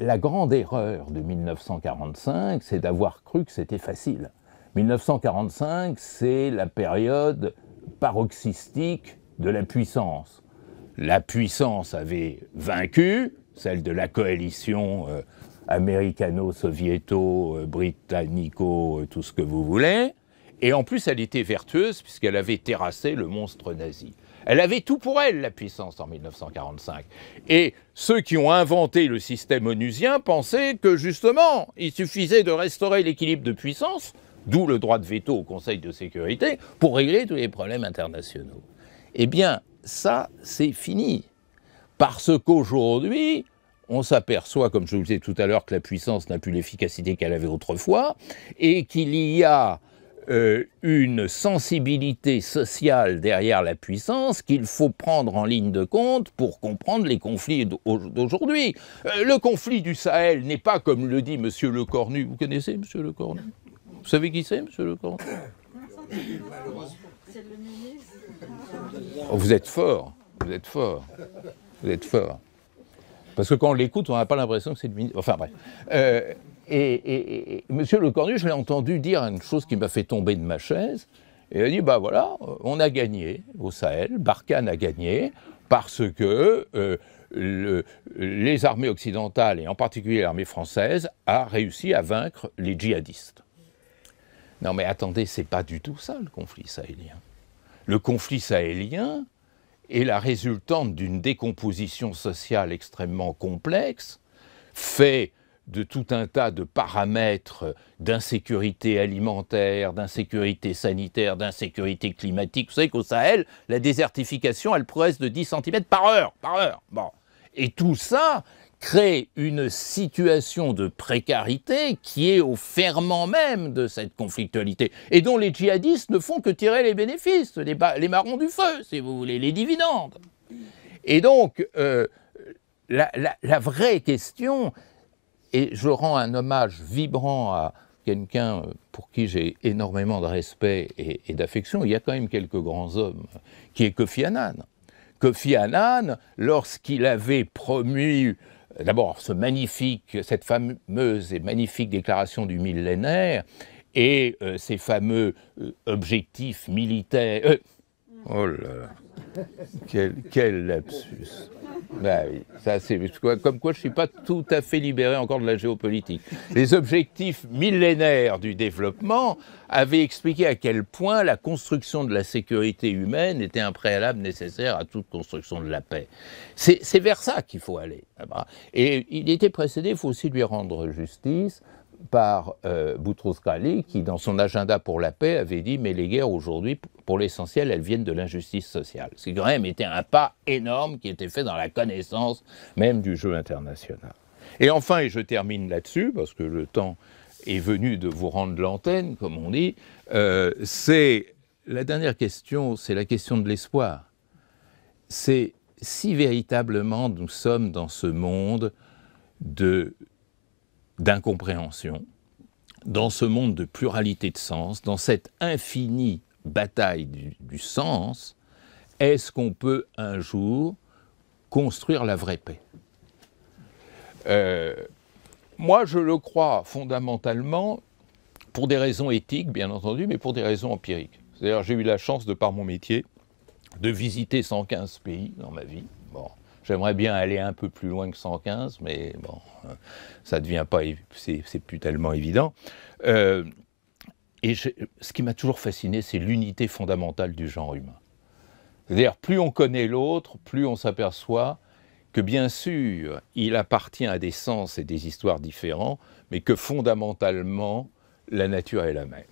la grande erreur de 1945, c'est d'avoir cru que c'était facile. 1945, c'est la période paroxystique de la puissance. La puissance avait vaincu, celle de la coalition américano-soviéto-britannico, tout ce que vous voulez, et en plus elle était vertueuse puisqu'elle avait terrassé le monstre nazi. Elle avait tout pour elle, la puissance, en 1945. Et ceux qui ont inventé le système onusien pensaient que, justement, il suffisait de restaurer l'équilibre de puissance d'où le droit de veto au Conseil de sécurité, pour régler tous les problèmes internationaux. Eh bien, ça, c'est fini. Parce qu'aujourd'hui, on s'aperçoit, comme je vous le disais tout à l'heure, que la puissance n'a plus l'efficacité qu'elle avait autrefois, et qu'il y a une sensibilité sociale derrière la puissance qu'il faut prendre en ligne de compte pour comprendre les conflits d'aujourd'hui. Le conflit du Sahel n'est pas, comme le dit M. Lecornu. Vous connaissez M. Lecornu? Vous savez qui c'est, M. Lecornu? Oh, vous êtes fort, vous êtes fort, vous êtes fort. Parce que quand on l'écoute, on n'a pas l'impression que c'est le ministre. Enfin bref. Et M. Lecornu, je l'ai entendu dire une chose qui m'a fait tomber de ma chaise. Il a dit, bah voilà, on a gagné au Sahel, Barkhane a gagné, parce que les armées occidentales, et en particulier l'armée française, a réussi à vaincre les djihadistes. Non mais attendez, c'est pas du tout ça le conflit sahélien. Le conflit sahélien est la résultante d'une décomposition sociale extrêmement complexe, fait de tout un tas de paramètres d'insécurité alimentaire, d'insécurité sanitaire, d'insécurité climatique. Vous savez qu'au Sahel, la désertification, elle progresse de 10 cm par heure. Bon. Et tout ça crée une situation de précarité qui est au ferment même de cette conflictualité et dont les djihadistes ne font que tirer les bénéfices, les marrons du feu, si vous voulez, les dividendes. Et donc, la vraie question, et je rends un hommage vibrant à quelqu'un pour qui j'ai énormément de respect et d'affection, il y a quand même quelques grands hommes, qui est Kofi Annan. Kofi Annan, lorsqu'il avait promu d'abord cette fameuse et magnifique déclaration du millénaire et ces fameux objectifs militaires... oh là là, quel lapsus. Ben oui, ça c'est comme quoi je ne suis pas tout à fait libéré encore de la géopolitique. Les objectifs millénaires du développement avaient expliqué à quel point la construction de la sécurité humaine était un préalable nécessaire à toute construction de la paix. C'est vers ça qu'il faut aller. Et il était précédé, il faut aussi lui rendre justice, par Boutros-Ghali, qui, dans son agenda pour la paix, avait dit « mais les guerres aujourd'hui, pour l'essentiel, elles viennent de l'injustice sociale ». C'est quand même été un pas énorme qui était fait dans la connaissance même du jeu international. Et enfin, et je termine là-dessus, parce que le temps est venu de vous rendre l'antenne, comme on dit, c'est la dernière question, c'est la question de l'espoir. C'est si véritablement nous sommes dans ce monde d'incompréhension, dans ce monde de pluralité de sens, dans cette infinie bataille du sens, est-ce qu'on peut un jour construire la vraie paix? Moi, je le crois fondamentalement pour des raisons éthiques, bien entendu, mais pour des raisons empiriques. C'est-à-dire, j'ai eu la chance, de par mon métier, de visiter 115 pays dans ma vie. Bon, j'aimerais bien aller un peu plus loin que 115, mais bon, ça devient pas, c'est plus tellement évident. Et ce qui m'a toujours fasciné, c'est l'unité fondamentale du genre humain. C'est-à-dire, plus on connaît l'autre, plus on s'aperçoit que bien sûr, il appartient à des sens et des histoires différents, mais que fondamentalement, la nature est la même.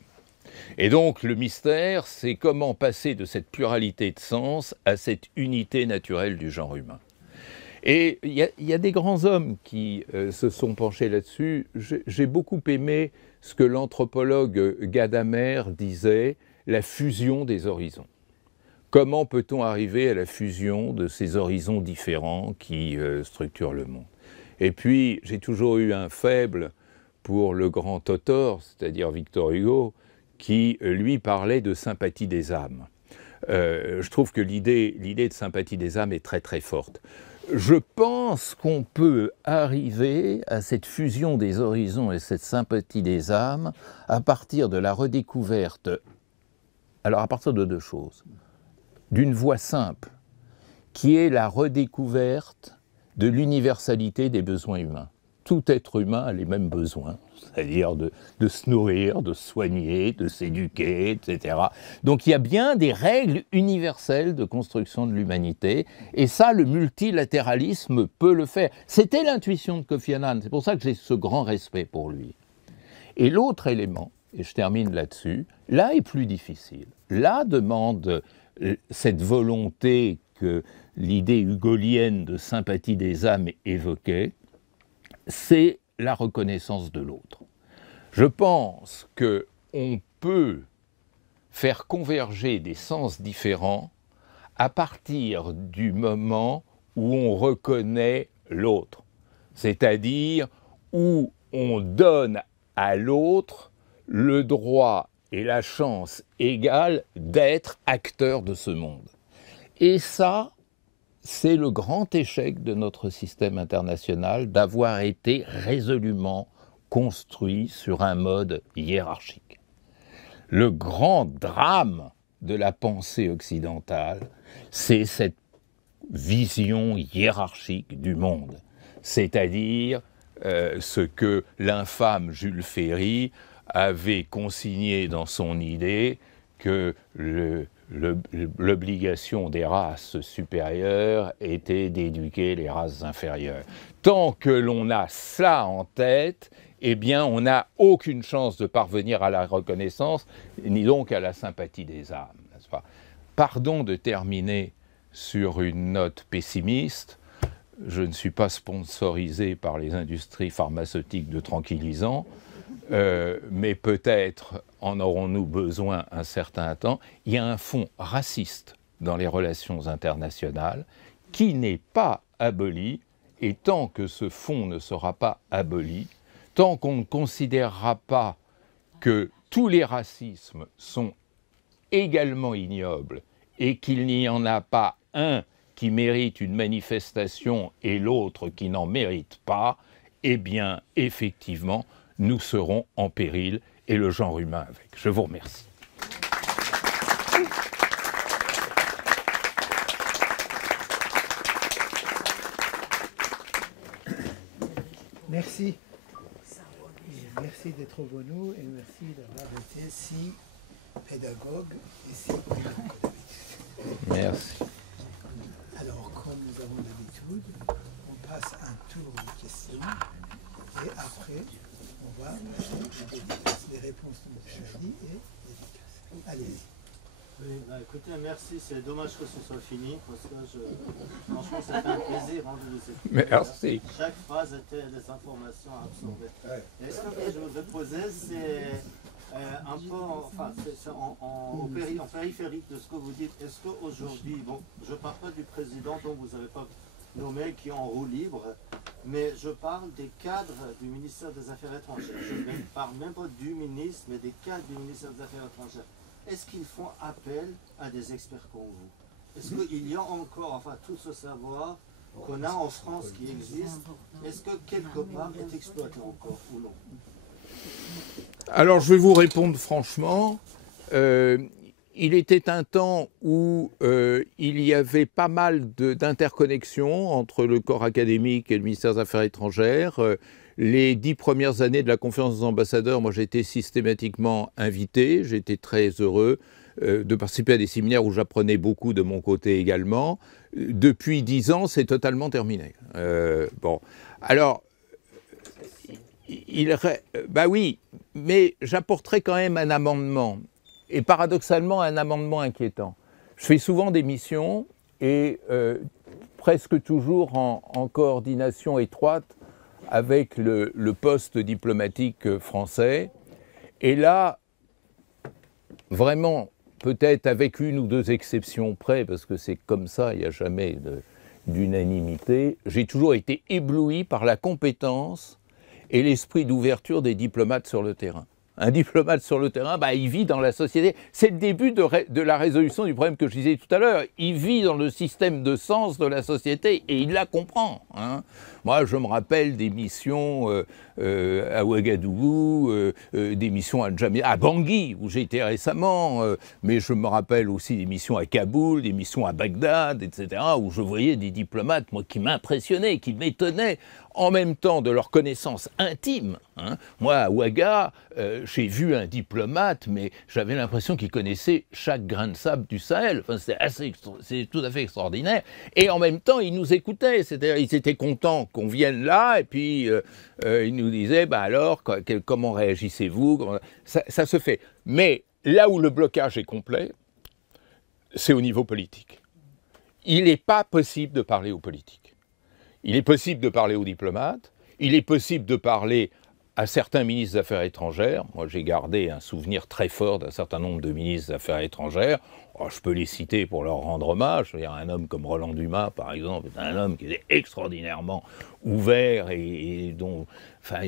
Et donc, le mystère, c'est comment passer de cette pluralité de sens à cette unité naturelle du genre humain. Et il y a des grands hommes qui se sont penchés là-dessus. J'ai beaucoup aimé ce que l'anthropologue Gadamer disait, la fusion des horizons. Comment peut-on arriver à la fusion de ces horizons différents qui structurent le monde? Et puis, j'ai toujours eu un faible pour le grand auteur, c'est-à-dire Victor Hugo, qui, lui, parlait de sympathie des âmes. Je trouve que l'idée de sympathie des âmes est très très forte. Je pense qu'on peut arriver à cette fusion des horizons et cette sympathie des âmes à partir de la redécouverte, alors à partir de deux choses. D'une voie simple, qui est la redécouverte de l'universalité des besoins humains. Tout être humain a les mêmes besoins, c'est-à-dire de se nourrir, de se soigner, de s'éduquer, etc. Donc il y a bien des règles universelles de construction de l'humanité, et ça, le multilatéralisme peut le faire. C'était l'intuition de Kofi Annan, c'est pour ça que j'ai ce grand respect pour lui. Et l'autre élément, et je termine là-dessus, là est plus difficile. Là demande cette volonté que l'idée hugolienne de sympathie des âmes évoquait, c'est la reconnaissance de l'autre. Je pense qu'on peut faire converger des sens différents à partir du moment où on reconnaît l'autre, c'est-à-dire où on donne à l'autre le droit et la chance égale d'être acteur de ce monde. Et ça, c'est le grand échec de notre système international d'avoir été résolument construit sur un mode hiérarchique. Le grand drame de la pensée occidentale, c'est cette vision hiérarchique du monde, c'est-à-dire ce que l'infâme Jules Ferry avait consigné dans son idée que l'obligation des races supérieures était d'éduquer les races inférieures. Tant que l'on a cela en tête, eh bien, on n'a aucune chance de parvenir à la reconnaissance, ni donc à la sympathie des âmes, n'est-ce pas ? Pardon de terminer sur une note pessimiste. Je ne suis pas sponsorisé par les industries pharmaceutiques de tranquillisants, mais peut-être en aurons-nous besoin un certain temps. Il y a un fond raciste dans les relations internationales qui n'est pas aboli, et tant que ce fond ne sera pas aboli, tant qu'on ne considérera pas que tous les racismes sont également ignobles et qu'il n'y en a pas un qui mérite une manifestation et l'autre qui n'en mérite pas, eh bien, effectivement, nous serons en péril et le genre humain avec. Je vous remercie. Merci. Merci d'être venu et merci d'avoir été si pédagogue et si pédagogue. Merci. Alors, comme nous avons l'habitude, on passe un tour de questions et après, on va les réponses de Chadi et les dédicaces. Allez-y. Oui, bah écoutez, merci. C'est dommage que ce soit fini parce que franchement, ça fait un plaisir de vous écouter. Merci. Chaque phrase était des informations à absorber. Et ce que je voudrais poser, c'est un peu en périphérique de ce que vous dites. Est-ce qu'aujourd'hui, bon, je ne parle pas du président dont vous n'avez pas nommé qui est en roue libre, mais je parle des cadres du ministère des Affaires étrangères. Je ne parle même pas du ministre, mais des cadres du ministère des Affaires étrangères. Est-ce qu'ils font appel à des experts comme vous? Est-ce qu'il y a encore, tout ce savoir qu'on a en France qui existe, est-ce que quelque part est exploité encore ou non? Alors, je vais vous répondre franchement. Il était un temps où il y avait pas mal d'interconnexions entre le corps académique et le ministère des Affaires étrangères. Les 10 premières années de la conférence des ambassadeurs, moi j'étais systématiquement invité. J'étais très heureux de participer à des séminaires où j'apprenais beaucoup de mon côté également. Depuis 10 ans, c'est totalement terminé. Bon, alors, bah oui, mais j'apporterai quand même un amendement. Et paradoxalement, un amendement inquiétant. Je fais souvent des missions et presque toujours en coordination étroite avec le poste diplomatique français. Et là, vraiment, peut-être avec une ou deux exceptions près, parce que c'est comme ça, il n'y a jamais d'unanimité, j'ai toujours été ébloui par la compétence et l'esprit d'ouverture des diplomates sur le terrain. Un diplomate sur le terrain, bah, il vit dans la société. C'est le début de la résolution du problème que je disais tout à l'heure. Il vit dans le système de sens de la société et il la comprend. Hein. Moi, je me rappelle des missions à Ouagadougou, des missions à Bangui, où j'ai été récemment, mais je me rappelle aussi des missions à Kaboul, des missions à Bagdad, etc., où je voyais des diplomates, moi, qui m'impressionnaient, qui m'étonnaient, en même temps de leur connaissance intime. Hein. Moi, à Ouaga, j'ai vu un diplomate, mais j'avais l'impression qu'il connaissait chaque grain de sable du Sahel. Enfin, c'est tout à fait extraordinaire. Et en même temps, il nous écoutait. C'est-à-dire, ils étaient contents qu'on vienne là, et puis il nous disait, bah alors, comment réagissez-vous? Ça se fait. Mais là où le blocage est complet, c'est au niveau politique. Il n'est pas possible de parler aux politiques. Il est possible de parler aux diplomates, il est possible de parler à certains ministres des Affaires étrangères. Moi, j'ai gardé un souvenir très fort d'un certain nombre de ministres des Affaires étrangères. Oh, je peux les citer pour leur rendre hommage. Je veux dire, un homme comme Roland Dumas, par exemple, est un homme qui était extraordinairement ouvert et dont, enfin,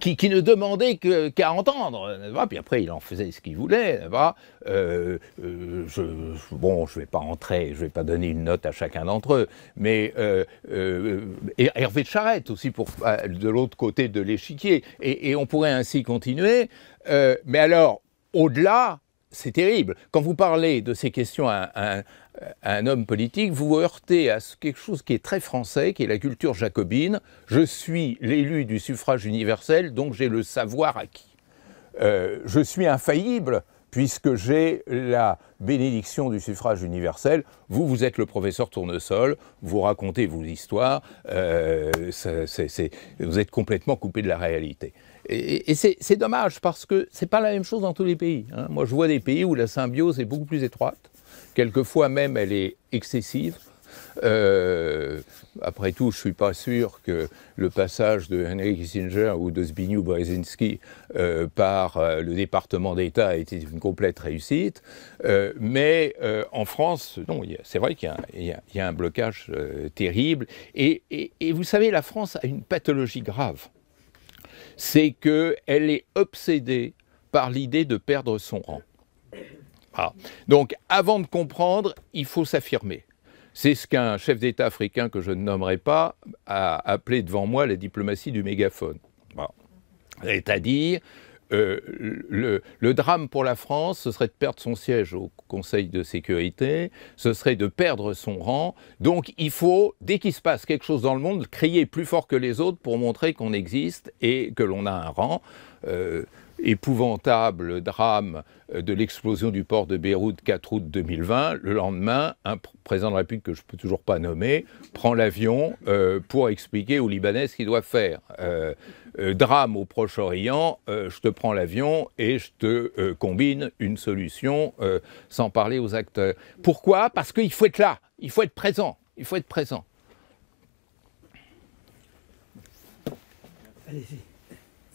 qui ne demandait qu'à entendre. Puis après, il en faisait ce qu'il voulait. Je ne vais pas entrer, je ne vais pas donner une note à chacun d'entre eux, mais et Hervé de Charette aussi, de l'autre côté de l'échiquier. Et on pourrait ainsi continuer. Mais alors, au-delà, c'est terrible. Quand vous parlez de ces questions à un homme politique, vous vous heurtez à quelque chose qui est très français, qui est la culture jacobine. Je suis l'élu du suffrage universel, donc j'ai le savoir acquis. Je suis infaillible, puisque j'ai la bénédiction du suffrage universel. Vous êtes le professeur Tournesol, vous racontez vos histoires, vous êtes complètement coupé de la réalité. Et c'est dommage, parce que ce n'est pas la même chose dans tous les pays. Hein. Moi, je vois des pays où la symbiose est beaucoup plus étroite. Quelquefois même, elle est excessive. Après tout, je ne suis pas sûr que le passage de Henry Kissinger ou de Zbigniew Brzezinski par le département d'État a été une complète réussite. Mais en France, non, c'est vrai qu'il y a un blocage terrible. Et vous savez, la France a une pathologie grave. C'est qu'elle est obsédée par l'idée de perdre son rang. Ah. Donc, avant de comprendre, il faut s'affirmer. C'est ce qu'un chef d'État africain que je ne nommerai pas a appelé devant moi la diplomatie du mégaphone. Bon. C'est-à-dire, le drame pour la France, ce serait de perdre son siège au Conseil de sécurité, ce serait de perdre son rang. Donc il faut, dès qu'il se passe quelque chose dans le monde, crier plus fort que les autres pour montrer qu'on existe et que l'on a un rang. Épouvantable drame de l'explosion du port de Beyrouth 4 août 2020. Le lendemain, un président de la République que je ne peux toujours pas nommer prend l'avion pour expliquer aux Libanais ce qu'ils doivent faire. Drame au Proche-Orient, je te prends l'avion et je te combine une solution sans parler aux acteurs. Pourquoi? Parce qu'il faut être là, il faut être présent, il faut être présent. Allez-y.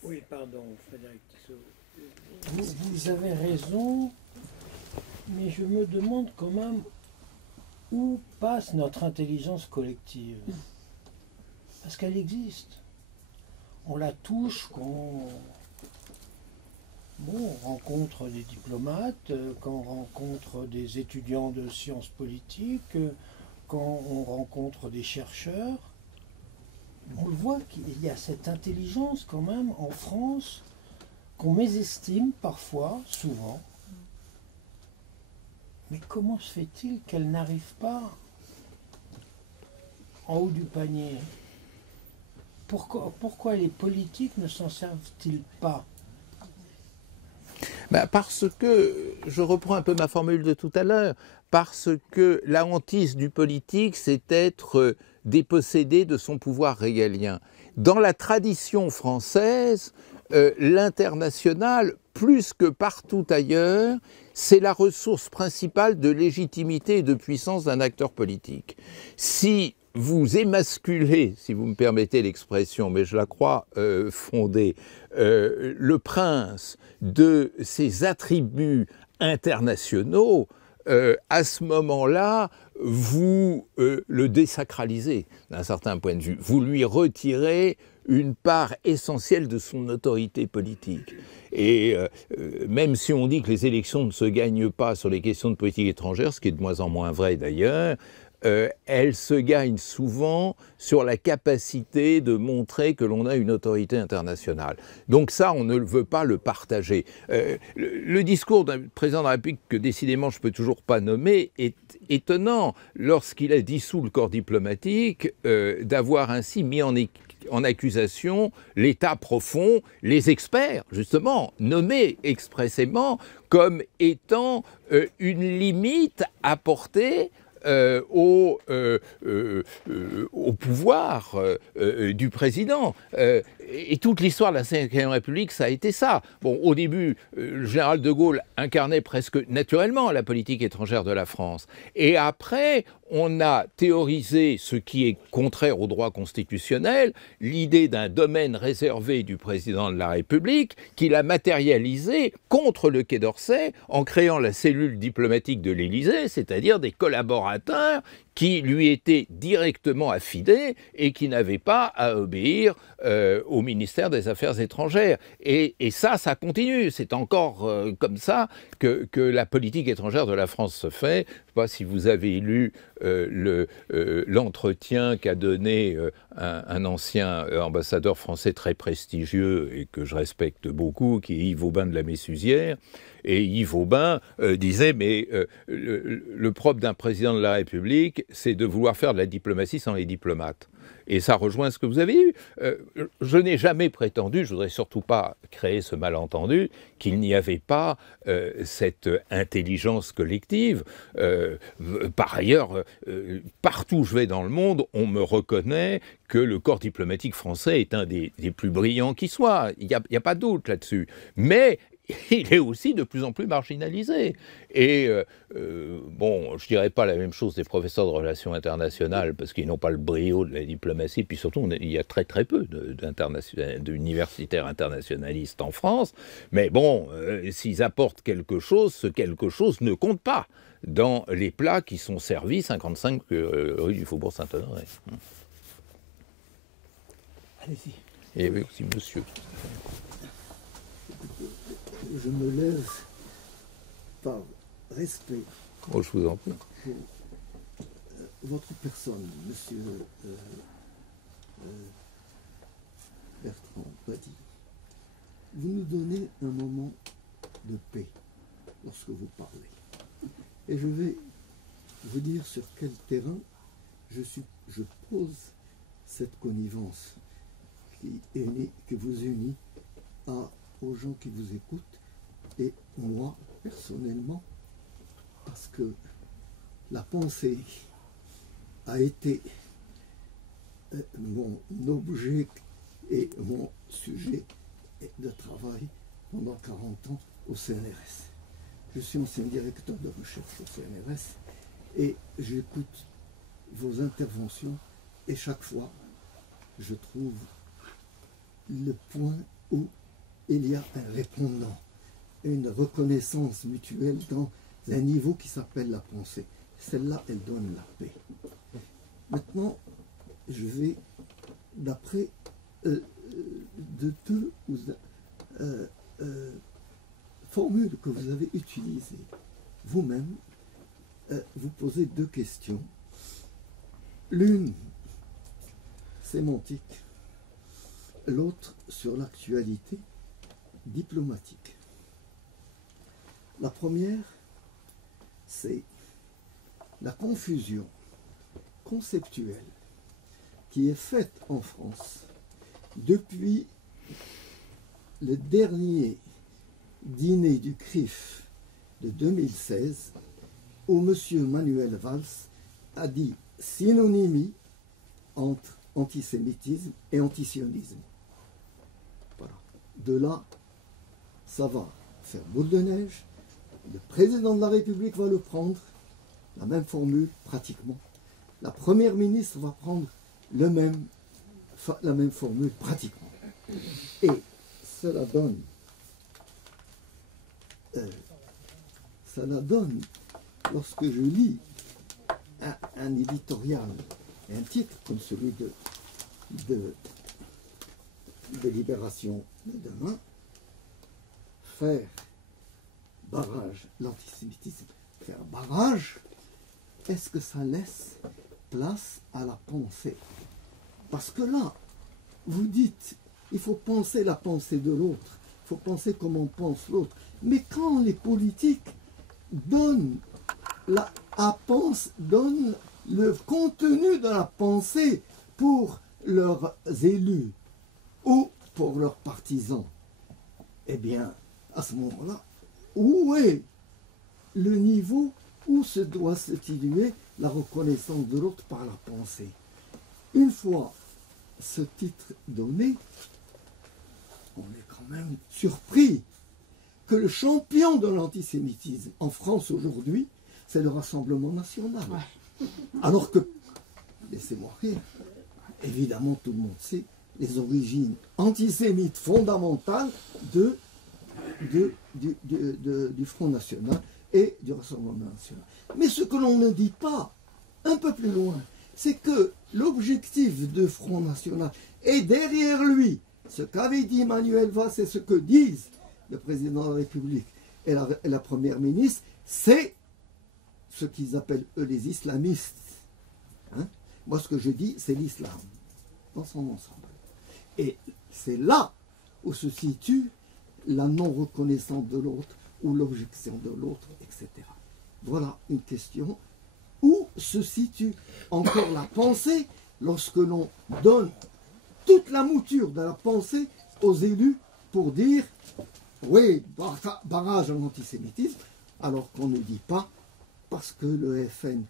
Oui, pardon, Frédéric Tissot. Vous avez raison, mais je me demande quand même où passe notre intelligence collective. Parce qu'elle existe. On la touche quand on rencontre des diplomates, quand on rencontre des étudiants de sciences politiques, quand on rencontre des chercheurs. On le voit qu'il y a cette intelligence quand même en France qu'on mésestime parfois, souvent. Mais comment se fait-il qu'elle n'arrive pas en haut du panier? Pourquoi les politiques ne s'en servent-ils pas? Parce que, je reprends un peu ma formule de tout à l'heure, parce que la hantise du politique, c'est être dépossédé de son pouvoir régalien. Dans la tradition française, l'international, plus que partout ailleurs, c'est la ressource principale de légitimité et de puissance d'un acteur politique. Si vous émasculez, si vous me permettez l'expression, mais je la crois fondée, le prince de ses attributs internationaux, à ce moment-là, vous le désacralisez d'un certain point de vue. Vous lui retirez une part essentielle de son autorité politique. Et même si on dit que les élections ne se gagnent pas sur les questions de politique étrangère, ce qui est de moins en moins vrai d'ailleurs, elles se gagnent souvent sur la capacité de montrer que l'on a une autorité internationale. Donc ça, on ne veut pas le partager. Le discours d'un président de la République que décidément je ne peux toujours pas nommer est étonnant lorsqu'il a dissous le corps diplomatique d'avoir ainsi mis en accusation l'État profond, les experts, justement, nommés expressément comme étant une limite apportée au pouvoir du président. Et toute l'histoire de la Ve République, ça a été ça. Bon, au début, le général de Gaulle incarnait presque naturellement la politique étrangère de la France. Et après, on a théorisé ce qui est contraire au droit constitutionnel, l'idée d'un domaine réservé du président de la République, qu'il a matérialisé contre le Quai d'Orsay en créant la cellule diplomatique de l'Élysée, c'est-à-dire des collaborateurs qui lui étaient directement affidés et qui n'avaient pas à obéir au ministère des Affaires étrangères. Et ça continue. C'est encore comme ça que la politique étrangère de la France se fait. Je ne sais pas si vous avez lu l'entretien qu'a donné un ancien ambassadeur français très prestigieux et que je respecte beaucoup, qui est Yves Aubin de la Messusière. Et Yves Aubin disait, mais le propre d'un président de la République, c'est de vouloir faire de la diplomatie sans les diplomates. Et ça rejoint ce que vous avez eu. Je n'ai jamais prétendu, je ne voudrais surtout pas créer ce malentendu, qu'il n'y avait pas cette intelligence collective. Par ailleurs, partout où je vais dans le monde, on me reconnaît que le corps diplomatique français est un des plus brillants qui soit. Il n'y a pas de doute là-dessus. Mais il est aussi de plus en plus marginalisé. Et bon, je ne dirais pas la même chose des professeurs de relations internationales, parce qu'ils n'ont pas le brio de la diplomatie, puis surtout, il y a très très peu d'universitaires internationalistes en France. Mais bon, s'ils apportent quelque chose, ce quelque chose ne compte pas dans les plats qui sont servis 55 rue du Faubourg Saint-Honoré. Allez-y. Et oui, aussi, monsieur. Je me lève par respect Oh, je vous en prie. pour votre personne, monsieur Bertrand Badi. Vous nous donnez un moment de paix lorsque vous parlez. Et je vais vous dire sur quel terrain je pose cette connivence qui vous unit aux gens qui vous écoutent et moi personnellement, parce que la pensée a été mon objet et mon sujet de travail pendant 40 ans au CNRS. Je suis ancien directeur de recherche au CNRS et j'écoute vos interventions et chaque fois je trouve le point où il y a un répondant, une reconnaissance mutuelle dans un niveau qui s'appelle la pensée. Celle-là, elle donne la paix. Maintenant, je vais, d'après de deux formules que vous avez utilisées vous-même, vous poser deux questions. L'une sémantique, l'autre sur l'actualité diplomatique. La première, c'est la confusion conceptuelle qui est faite en France depuis le dernier dîner du CRIF de 2016 où M. Manuel Valls a dit synonymie entre antisémitisme et antisionisme. Voilà. De là, ça va faire boule de neige. Le président de la République va le prendre, la même formule pratiquement. La première ministre va prendre la même formule pratiquement. Et cela donne, lorsque je lis un éditorial et un titre comme celui de Libération de demain, faire barrage, l'antisémitisme, faire barrage, est-ce que ça laisse place à la pensée? Parce que là, vous dites, il faut penser la pensée de l'autre, il faut penser comme on pense l'autre. Mais quand les politiques donnent le contenu de la pensée pour leurs élus ou pour leurs partisans, eh bien, à ce moment-là, où est le niveau où se doit se situer la reconnaissance de l'autre par la pensée. Une fois ce titre donné, on est quand même surpris que le champion de l'antisémitisme en France aujourd'hui, c'est le Rassemblement national. Ouais. Alors que, laissez-moi rire, évidemment tout le monde sait les origines antisémites fondamentales du Front National et du Rassemblement National. Mais ce que l'on ne dit pas, un peu plus loin, c'est que l'objectif de Front National est derrière lui. Ce qu'avait dit Manuel Valls et ce que disent le président de la République et la première ministre, c'est ce qu'ils appellent eux les islamistes. Hein? Moi, ce que je dis, c'est l'islam dans son ensemble. Et c'est là où se situe la non-reconnaissance de l'autre ou l'objection de l'autre, etc. Voilà une question. Où se situe encore la pensée lorsque l'on donne toute la mouture de la pensée aux élus pour dire oui, barrage à l'antisémitisme, alors qu'on ne dit pas parce que le FN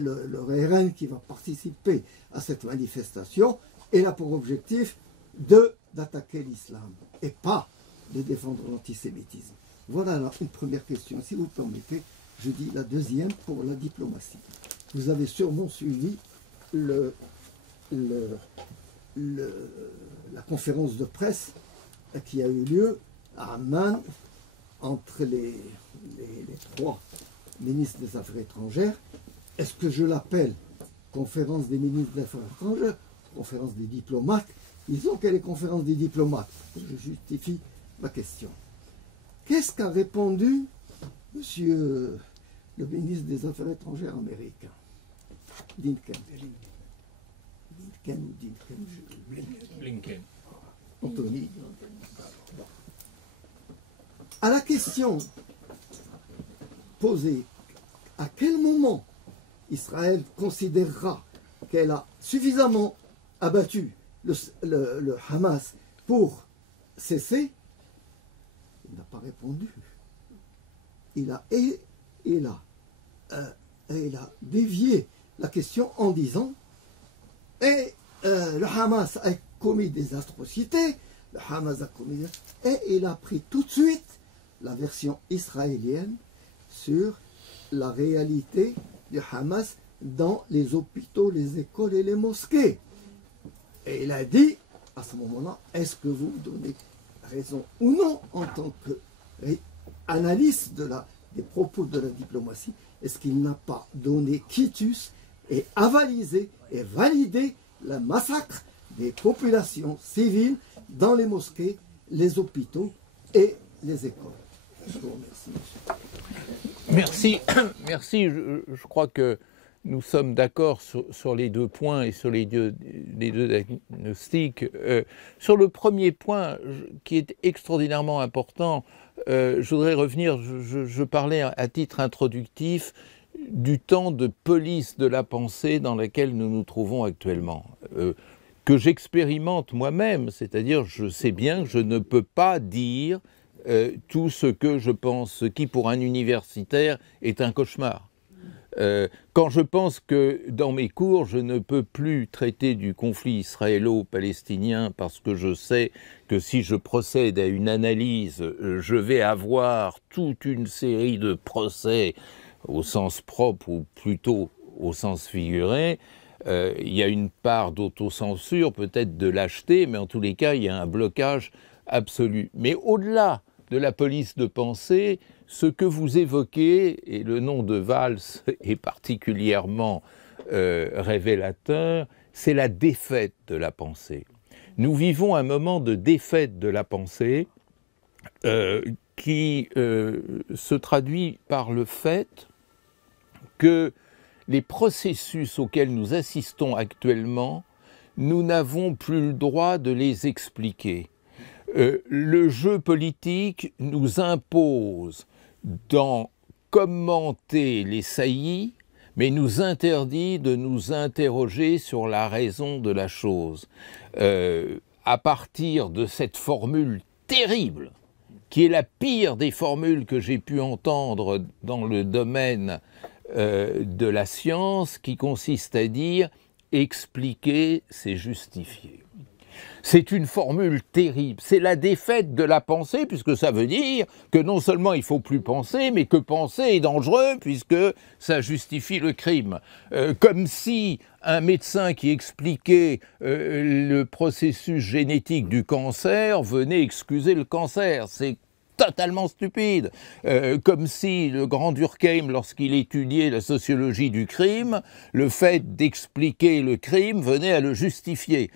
le RN qui va participer à cette manifestation, il a pour objectif d'attaquer l'islam et pas de défendre l'antisémitisme. Voilà alors une première question. Si vous permettez, je dis la deuxième pour la diplomatie. Vous avez sûrement suivi la conférence de presse qui a eu lieu à Amman entre les trois ministres des Affaires étrangères. Est-ce que je l'appelle conférence des ministres des Affaires étrangères, conférence des diplomates? Disons qu'elle est conférence des diplomates. Je justifie ma question. Qu'est-ce qu'a répondu monsieur le ministre des Affaires étrangères américain? Blinken. Blinken ou Blinken? Blinken. Anthony. À la question posée, à quel moment Israël considérera qu'elle a suffisamment abattu le Hamas pour cesser, il n'a pas répondu. Il a dévié la question en disant le Hamas a commis des atrocités, le Hamas a commis et il a pris tout de suite la version israélienne sur la réalité du Hamas dans les hôpitaux, les écoles et les mosquées. Et il a dit, à ce moment-là, est-ce que vous donnez raison ou non en tant qu'analyste des propos de la diplomatie? Est-ce qu'il n'a pas donné quitus et avalisé et validé le massacre des populations civiles dans les mosquées, les hôpitaux et les écoles? Je vous remercie. Merci. Merci. Je crois que nous sommes d'accord sur les deux points et sur les deux diagnostics. Sur le premier point, qui est extraordinairement important, je voudrais revenir, je parlais à titre introductif du temps de police de la pensée dans laquelle nous nous trouvons actuellement, que j'expérimente moi-même, c'est-à-dire je sais bien que je ne peux pas dire tout ce que je pense, ce qui pour un universitaire est un cauchemar. Quand je pense que dans mes cours, je ne peux plus traiter du conflit israélo-palestinien parce que je sais que si je procède à une analyse, je vais avoir toute une série de procès au sens propre ou plutôt au sens figuré, il y a une part d'autocensure, peut-être de lâcheté, mais en tous les cas, il y a un blocage absolu. Mais au-delà de la police de pensée, ce que vous évoquez, et le nom de Valls est particulièrement révélateur, c'est la défaite de la pensée. Nous vivons un moment de défaite de la pensée qui se traduit par le fait que les processus auxquels nous assistons actuellement, nous n'avons plus le droit de les expliquer. Le jeu politique nous impose d'en commenter les saillies, mais nous interdit de nous interroger sur la raison de la chose. À partir de cette formule terrible, qui est la pire des formules que j'ai pu entendre dans le domaine de la science qui consiste à dire « expliquer, c'est justifier ». C'est une formule terrible, c'est la défaite de la pensée, puisque ça veut dire que non seulement il ne faut plus penser, mais que penser est dangereux, puisque ça justifie le crime. Comme si un médecin qui expliquait le processus génétique du cancer venait excuser le cancer. C'est totalement stupide. Comme si le grand Durkheim, lorsqu'il étudiait la sociologie du crime, le fait d'expliquer le crime venait à le justifier.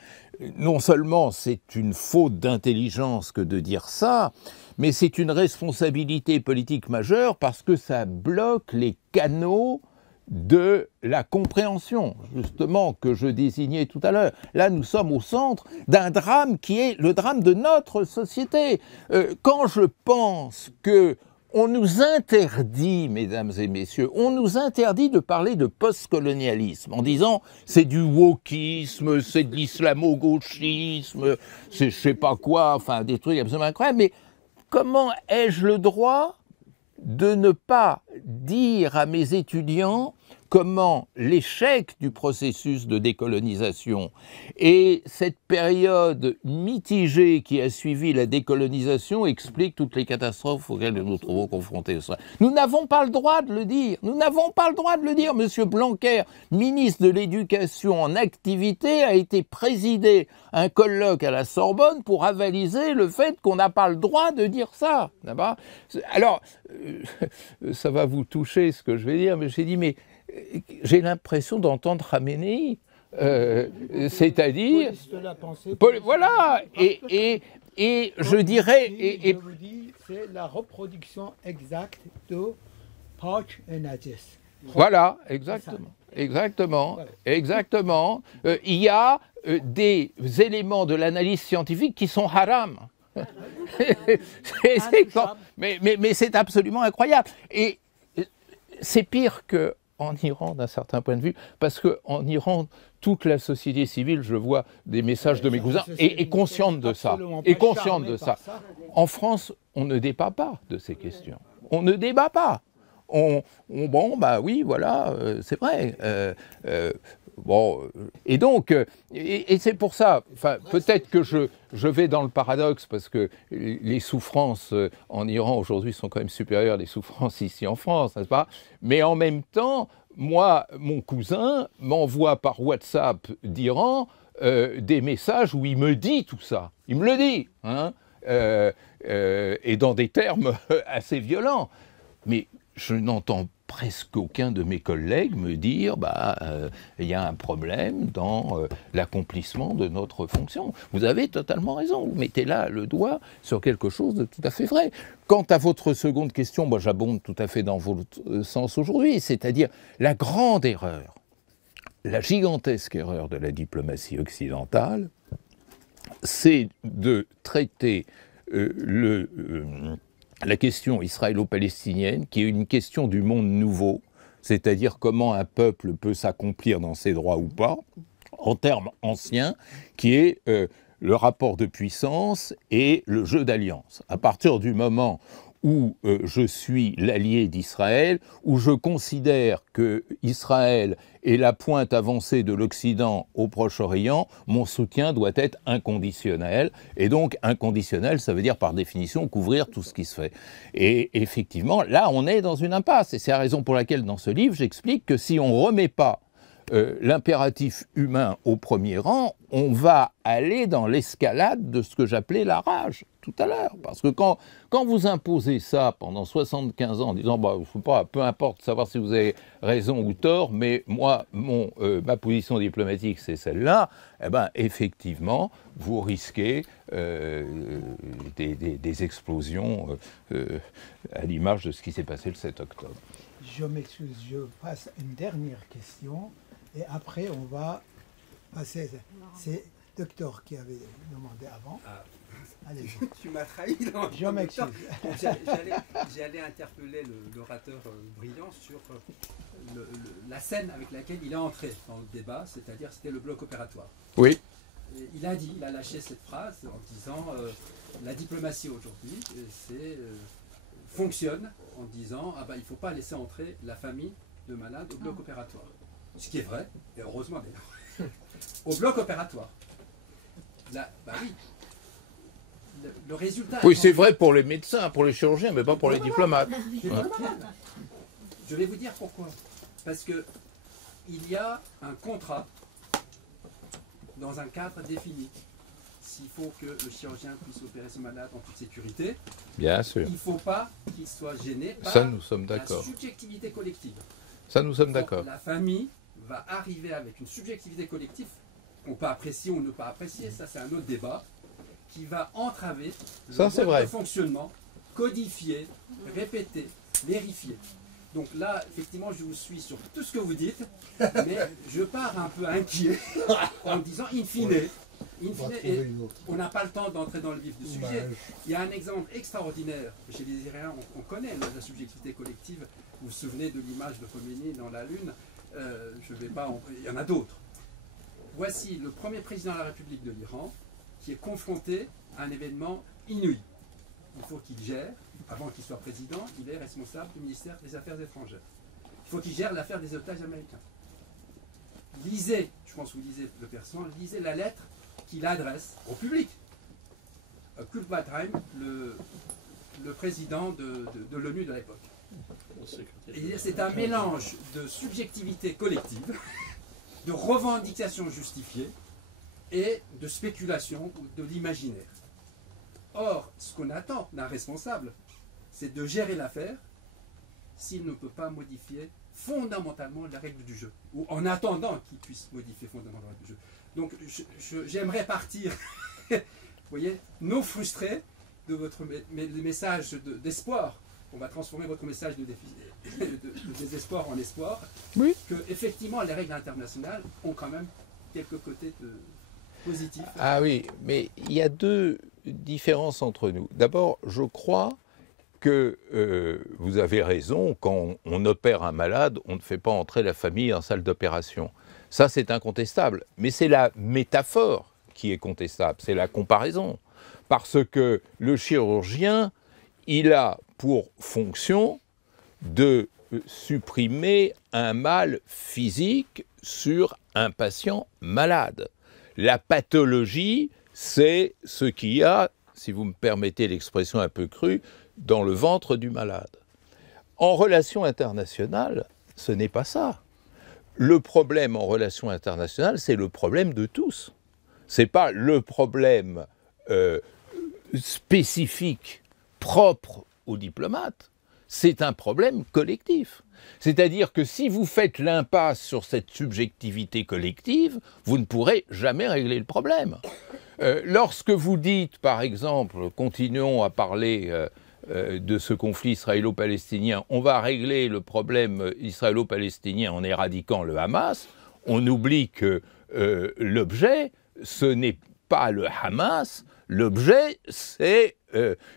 Non seulement c'est une faute d'intelligence que de dire ça, mais c'est une responsabilité politique majeure parce que ça bloque les canaux de la compréhension, justement, que je désignais tout à l'heure. Là, nous sommes au centre d'un drame qui est le drame de notre société. Quand je pense que on nous interdit, mesdames et messieurs, on nous interdit de parler de postcolonialisme en disant c'est du wokisme, c'est de l'islamo-gauchisme, c'est je sais pas quoi, enfin des trucs absolument incroyables. Mais comment ai-je le droit de ne pas dire à mes étudiants comment l'échec du processus de décolonisation et cette période mitigée qui a suivi la décolonisation explique toutes les catastrophes auxquelles nous nous trouvons confrontés. Nous n'avons pas le droit de le dire. Nous n'avons pas le droit de le dire. Monsieur Blanquer, ministre de l'Éducation en activité, a été présidé un colloque à la Sorbonne pour avaliser le fait qu'on n'a pas le droit de dire ça. Alors, ça va vous toucher ce que je vais dire, mais j'ai dit, mais j'ai l'impression d'entendre Khamenei, c'est-à-dire, voilà, et je dirais, je vous dis, c'est la reproduction exacte de Parch et Najès. Voilà, exactement, exactement, voilà. Exactement. Il y a des éléments de l'analyse scientifique qui sont haram. mais c'est absolument incroyable. Et c'est pire qu'en Iran, d'un certain point de vue, parce qu'en Iran, toute la société civile, je vois des messages de mes cousins, est consciente de ça. Est consciente de ça. En France, on ne débat pas de ces questions. On ne débat pas. Bon, bah oui, voilà, c'est vrai. Bon, et donc, et c'est pour ça, peut-être que je vais dans le paradoxe, parce que les souffrances en Iran aujourd'hui sont quand même supérieures aux souffrances ici en France, n'est-ce pas? Mais en même temps, moi, mon cousin m'envoie par WhatsApp d'Iran des messages où il me dit tout ça. Il me le dit, hein, et dans des termes assez violents. Mais je n'entends presque aucun de mes collègues me dire il y a un problème dans l'accomplissement de notre fonction. Vous avez totalement raison, vous mettez là le doigt sur quelque chose de tout à fait vrai. Quant à votre seconde question, moi j'abonde tout à fait dans votre sens aujourd'hui, c'est-à-dire la grande erreur, la gigantesque erreur de la diplomatie occidentale, c'est de traiter la question israélo-palestinienne, qui est une question du monde nouveau, c'est-à-dire comment un peuple peut s'accomplir dans ses droits ou pas, en termes anciens, qui est le rapport de puissance et le jeu d'alliance. À partir du moment où je suis l'allié d'Israël, où je considère que Israël est la pointe avancée de l'Occident au Proche-Orient, mon soutien doit être inconditionnel. Et donc, inconditionnel, ça veut dire par définition couvrir tout ce qui se fait. Et effectivement, là, on est dans une impasse. Et c'est la raison pour laquelle, dans ce livre, j'explique que si on ne remet pas l'impératif humain au premier rang, on va aller dans l'escalade de ce que j'appelais la rage tout à l'heure. Parce que quand vous imposez ça pendant 75 ans en disant faut pas, peu importe savoir si vous avez raison ou tort, mais moi, ma position diplomatique, c'est celle-là, eh ben, effectivement, vous risquez des explosions à l'image de ce qui s'est passé le 7 octobre. Je m'excuse, je passe une dernière question. Et après, on va passer. C'est le docteur qui avait demandé avant. Allez. Tu m'as trahi. Non, je m'excuse. J'allais interpeller l'orateur brillant sur la scène avec laquelle il est entré dans le débat, c'est-à-dire c'était le bloc opératoire. Oui. Et il a lâché cette phrase en disant la diplomatie aujourd'hui fonctionne en disant il ne faut pas laisser entrer la famille de malades au bloc opératoire. Ce qui est vrai, et heureusement d'ailleurs. Au bloc opératoire. Là, bah oui. Le résultat. Oui, c'est vrai pour les médecins, pour les chirurgiens, mais pas pour les diplomates. Je vais vous dire pourquoi. Parce que il y a un contrat dans un cadre défini. S'il faut que le chirurgien puisse opérer ce malade en toute sécurité, Bien sûr. il ne faut pas qu'il soit gêné par Ça, nous sommes la d'accord. subjectivité collective. Ça, nous sommes Donc, d'accord. la famille va arriver avec une subjectivité collective qu'on peut apprécier ou ne pas apprécier, ça c'est un autre débat, qui va entraver Ça, c'est le vrai. mode de fonctionnement, codifié, répété, vérifié. Donc là, effectivement, je vous suis sur tout ce que vous dites, mais je pars un peu inquiet en disant, in fine, et on n'a pas le temps d'entrer dans le vif du sujet. Il y a un exemple extraordinaire chez les Iraniens, on connaît la subjectivité collective. Vous vous souvenez de l'image de Khomeini dans la Lune, je vais pas, il y en a d'autres. Voici le premier président de la République de l'Iran qui est confronté à un événement inouï. Il faut qu'il gère, avant qu'il soit président, il est responsable du ministère des Affaires étrangères. Il faut qu'il gère l'affaire des otages américains. Lisez, je pense que vous lisez le persan, lisez la lettre qu'il adresse au public. Kurt Waldheim, le président de l'ONU de l'époque. C'est un mélange de subjectivité collective, de revendications justifiées et de spéculation ou de l'imaginaire. Or, ce qu'on attend d'un responsable, c'est de gérer l'affaire s'il ne peut pas modifier fondamentalement la règle du jeu, ou en attendant qu'il puisse modifier fondamentalement la règle du jeu. Donc, j'aimerais partir, vous voyez, non frustré de votre message d'espoir. On va transformer votre message de désespoir en espoir. Oui. Que, effectivement, les règles internationales ont quand même quelques côtés positifs. Ah oui, mais il y a deux différences entre nous. D'abord, je crois que vous avez raison, quand on opère un malade, on ne fait pas entrer la famille en salle d'opération. Ça, c'est incontestable. Mais c'est la métaphore qui est contestable, c'est la comparaison. Parce que le chirurgien, il a pour fonction de supprimer un mal physique sur un patient malade. La pathologie, c'est ce qu'il y a, si vous me permettez l'expression un peu crue, dans le ventre du malade. En relation internationale, ce n'est pas ça. Le problème en relation internationale, c'est le problème de tous. Ce n'est pas le problème spécifique, propre aux diplomates. C'est un problème collectif. C'est-à-dire que si vous faites l'impasse sur cette subjectivité collective, vous ne pourrez jamais régler le problème. Lorsque vous dites, par exemple, continuons à parler de ce conflit israélo-palestinien, on va régler le problème israélo-palestinien en éradiquant le Hamas, on oublie que l'objet, ce n'est pas le Hamas, l'objet, c'est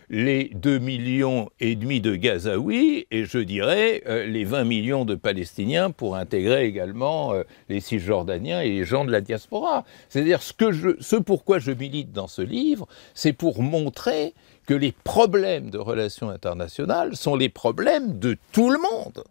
les 2,5 millions de Gazaouis et je dirais les 20 millions de Palestiniens pour intégrer également les Cisjordaniens et les gens de la diaspora. C'est-à-dire ce pourquoi je milite dans ce livre, c'est pour montrer que les problèmes de relations internationales sont les problèmes de tout le monde.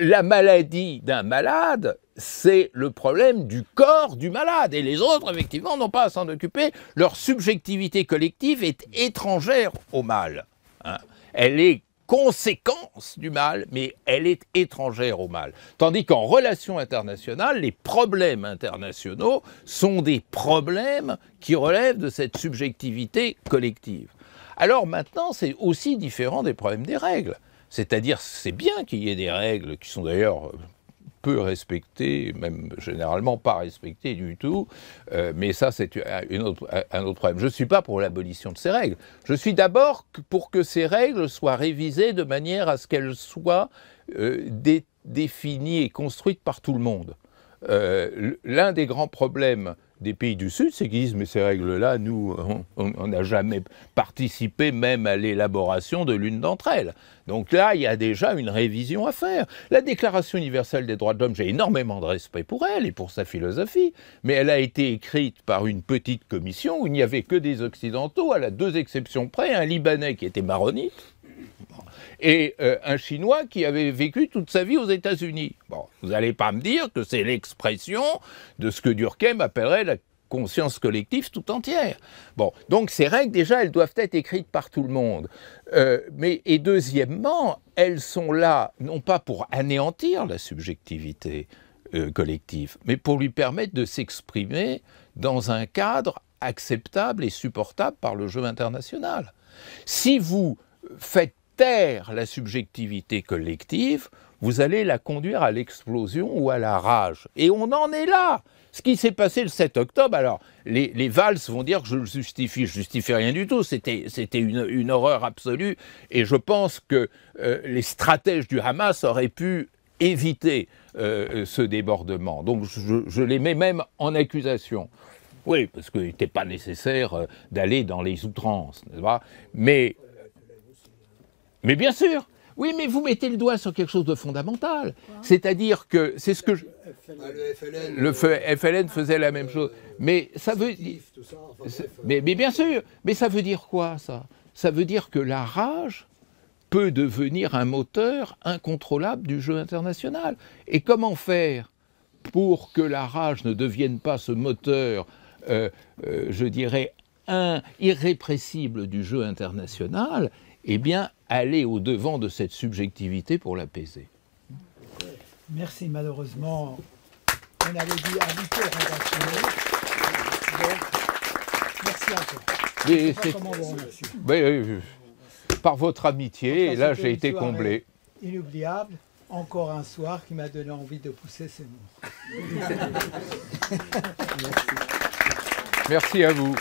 La maladie d'un malade, c'est le problème du corps du malade. Et les autres, effectivement, n'ont pas à s'en occuper. Leur subjectivité collective est étrangère au mal. Hein. Elle est conséquence du mal, mais elle est étrangère au mal. Tandis qu'en relations internationales, les problèmes internationaux sont des problèmes qui relèvent de cette subjectivité collective. Alors maintenant, c'est aussi différent des problèmes des règles. C'est-à-dire, c'est bien qu'il y ait des règles qui sont d'ailleurs peu respectées, même généralement pas respectées du tout, mais ça c'est un autre problème. Je ne suis pas pour l'abolition de ces règles. Je suis d'abord pour que ces règles soient révisées de manière à ce qu'elles soient définies et construites par tout le monde. L'un des grands problèmes des pays du Sud, c'est qu'ils disent « mais ces règles-là, nous, on n'a jamais participé même à l'élaboration de l'une d'entre elles ». Donc là, il y a déjà une révision à faire. La Déclaration universelle des droits de l'homme, j'ai énormément de respect pour elle et pour sa philosophie, mais elle a été écrite par une petite commission où il n'y avait que des Occidentaux, à la 2 exceptions près, un Libanais qui était maronite, et un Chinois qui avait vécu toute sa vie aux États-Unis. Bon, vous n'allez pas me dire que c'est l'expression de ce que Durkheim appellerait la conscience collective tout entière. Bon, donc ces règles, déjà, elles doivent être écrites par tout le monde. Et deuxièmement, elles sont là, non pas pour anéantir la subjectivité collective, mais pour lui permettre de s'exprimer dans un cadre acceptable et supportable par le jeu international. Si vous faites taire la subjectivité collective, vous allez la conduire à l'explosion ou à la rage. Et on en est là. Ce qui s'est passé le 7 octobre, alors les Valls vont dire que je le justifie. Je ne justifie rien du tout. C'était une horreur absolue. Et je pense que les stratèges du Hamas auraient pu éviter ce débordement. Donc je les mets même en accusation. Oui, parce qu'il n'était pas nécessaire d'aller dans les outrances, n'est-ce pas ? Mais bien sûr. Oui, mais vous mettez le doigt sur quelque chose de fondamental. C'est-à-dire que c'est ce que le FLN faisait la même chose. Mais ça veut mais bien sûr. Mais ça veut dire quoi, ça ? Ça veut dire que la rage peut devenir un moteur incontrôlable du jeu international. Et comment faire pour que la rage ne devienne pas ce moteur, je dirais, irrépressible du jeu international ? Eh bien, aller au-devant de cette subjectivité pour l'apaiser. Merci, malheureusement. On avait dit habiter rédactionnel. Donc, merci encore. Par votre amitié, et là j'ai été comblé. Inoubliable, encore un soir qui m'a donné envie de pousser ces mots. Merci à vous.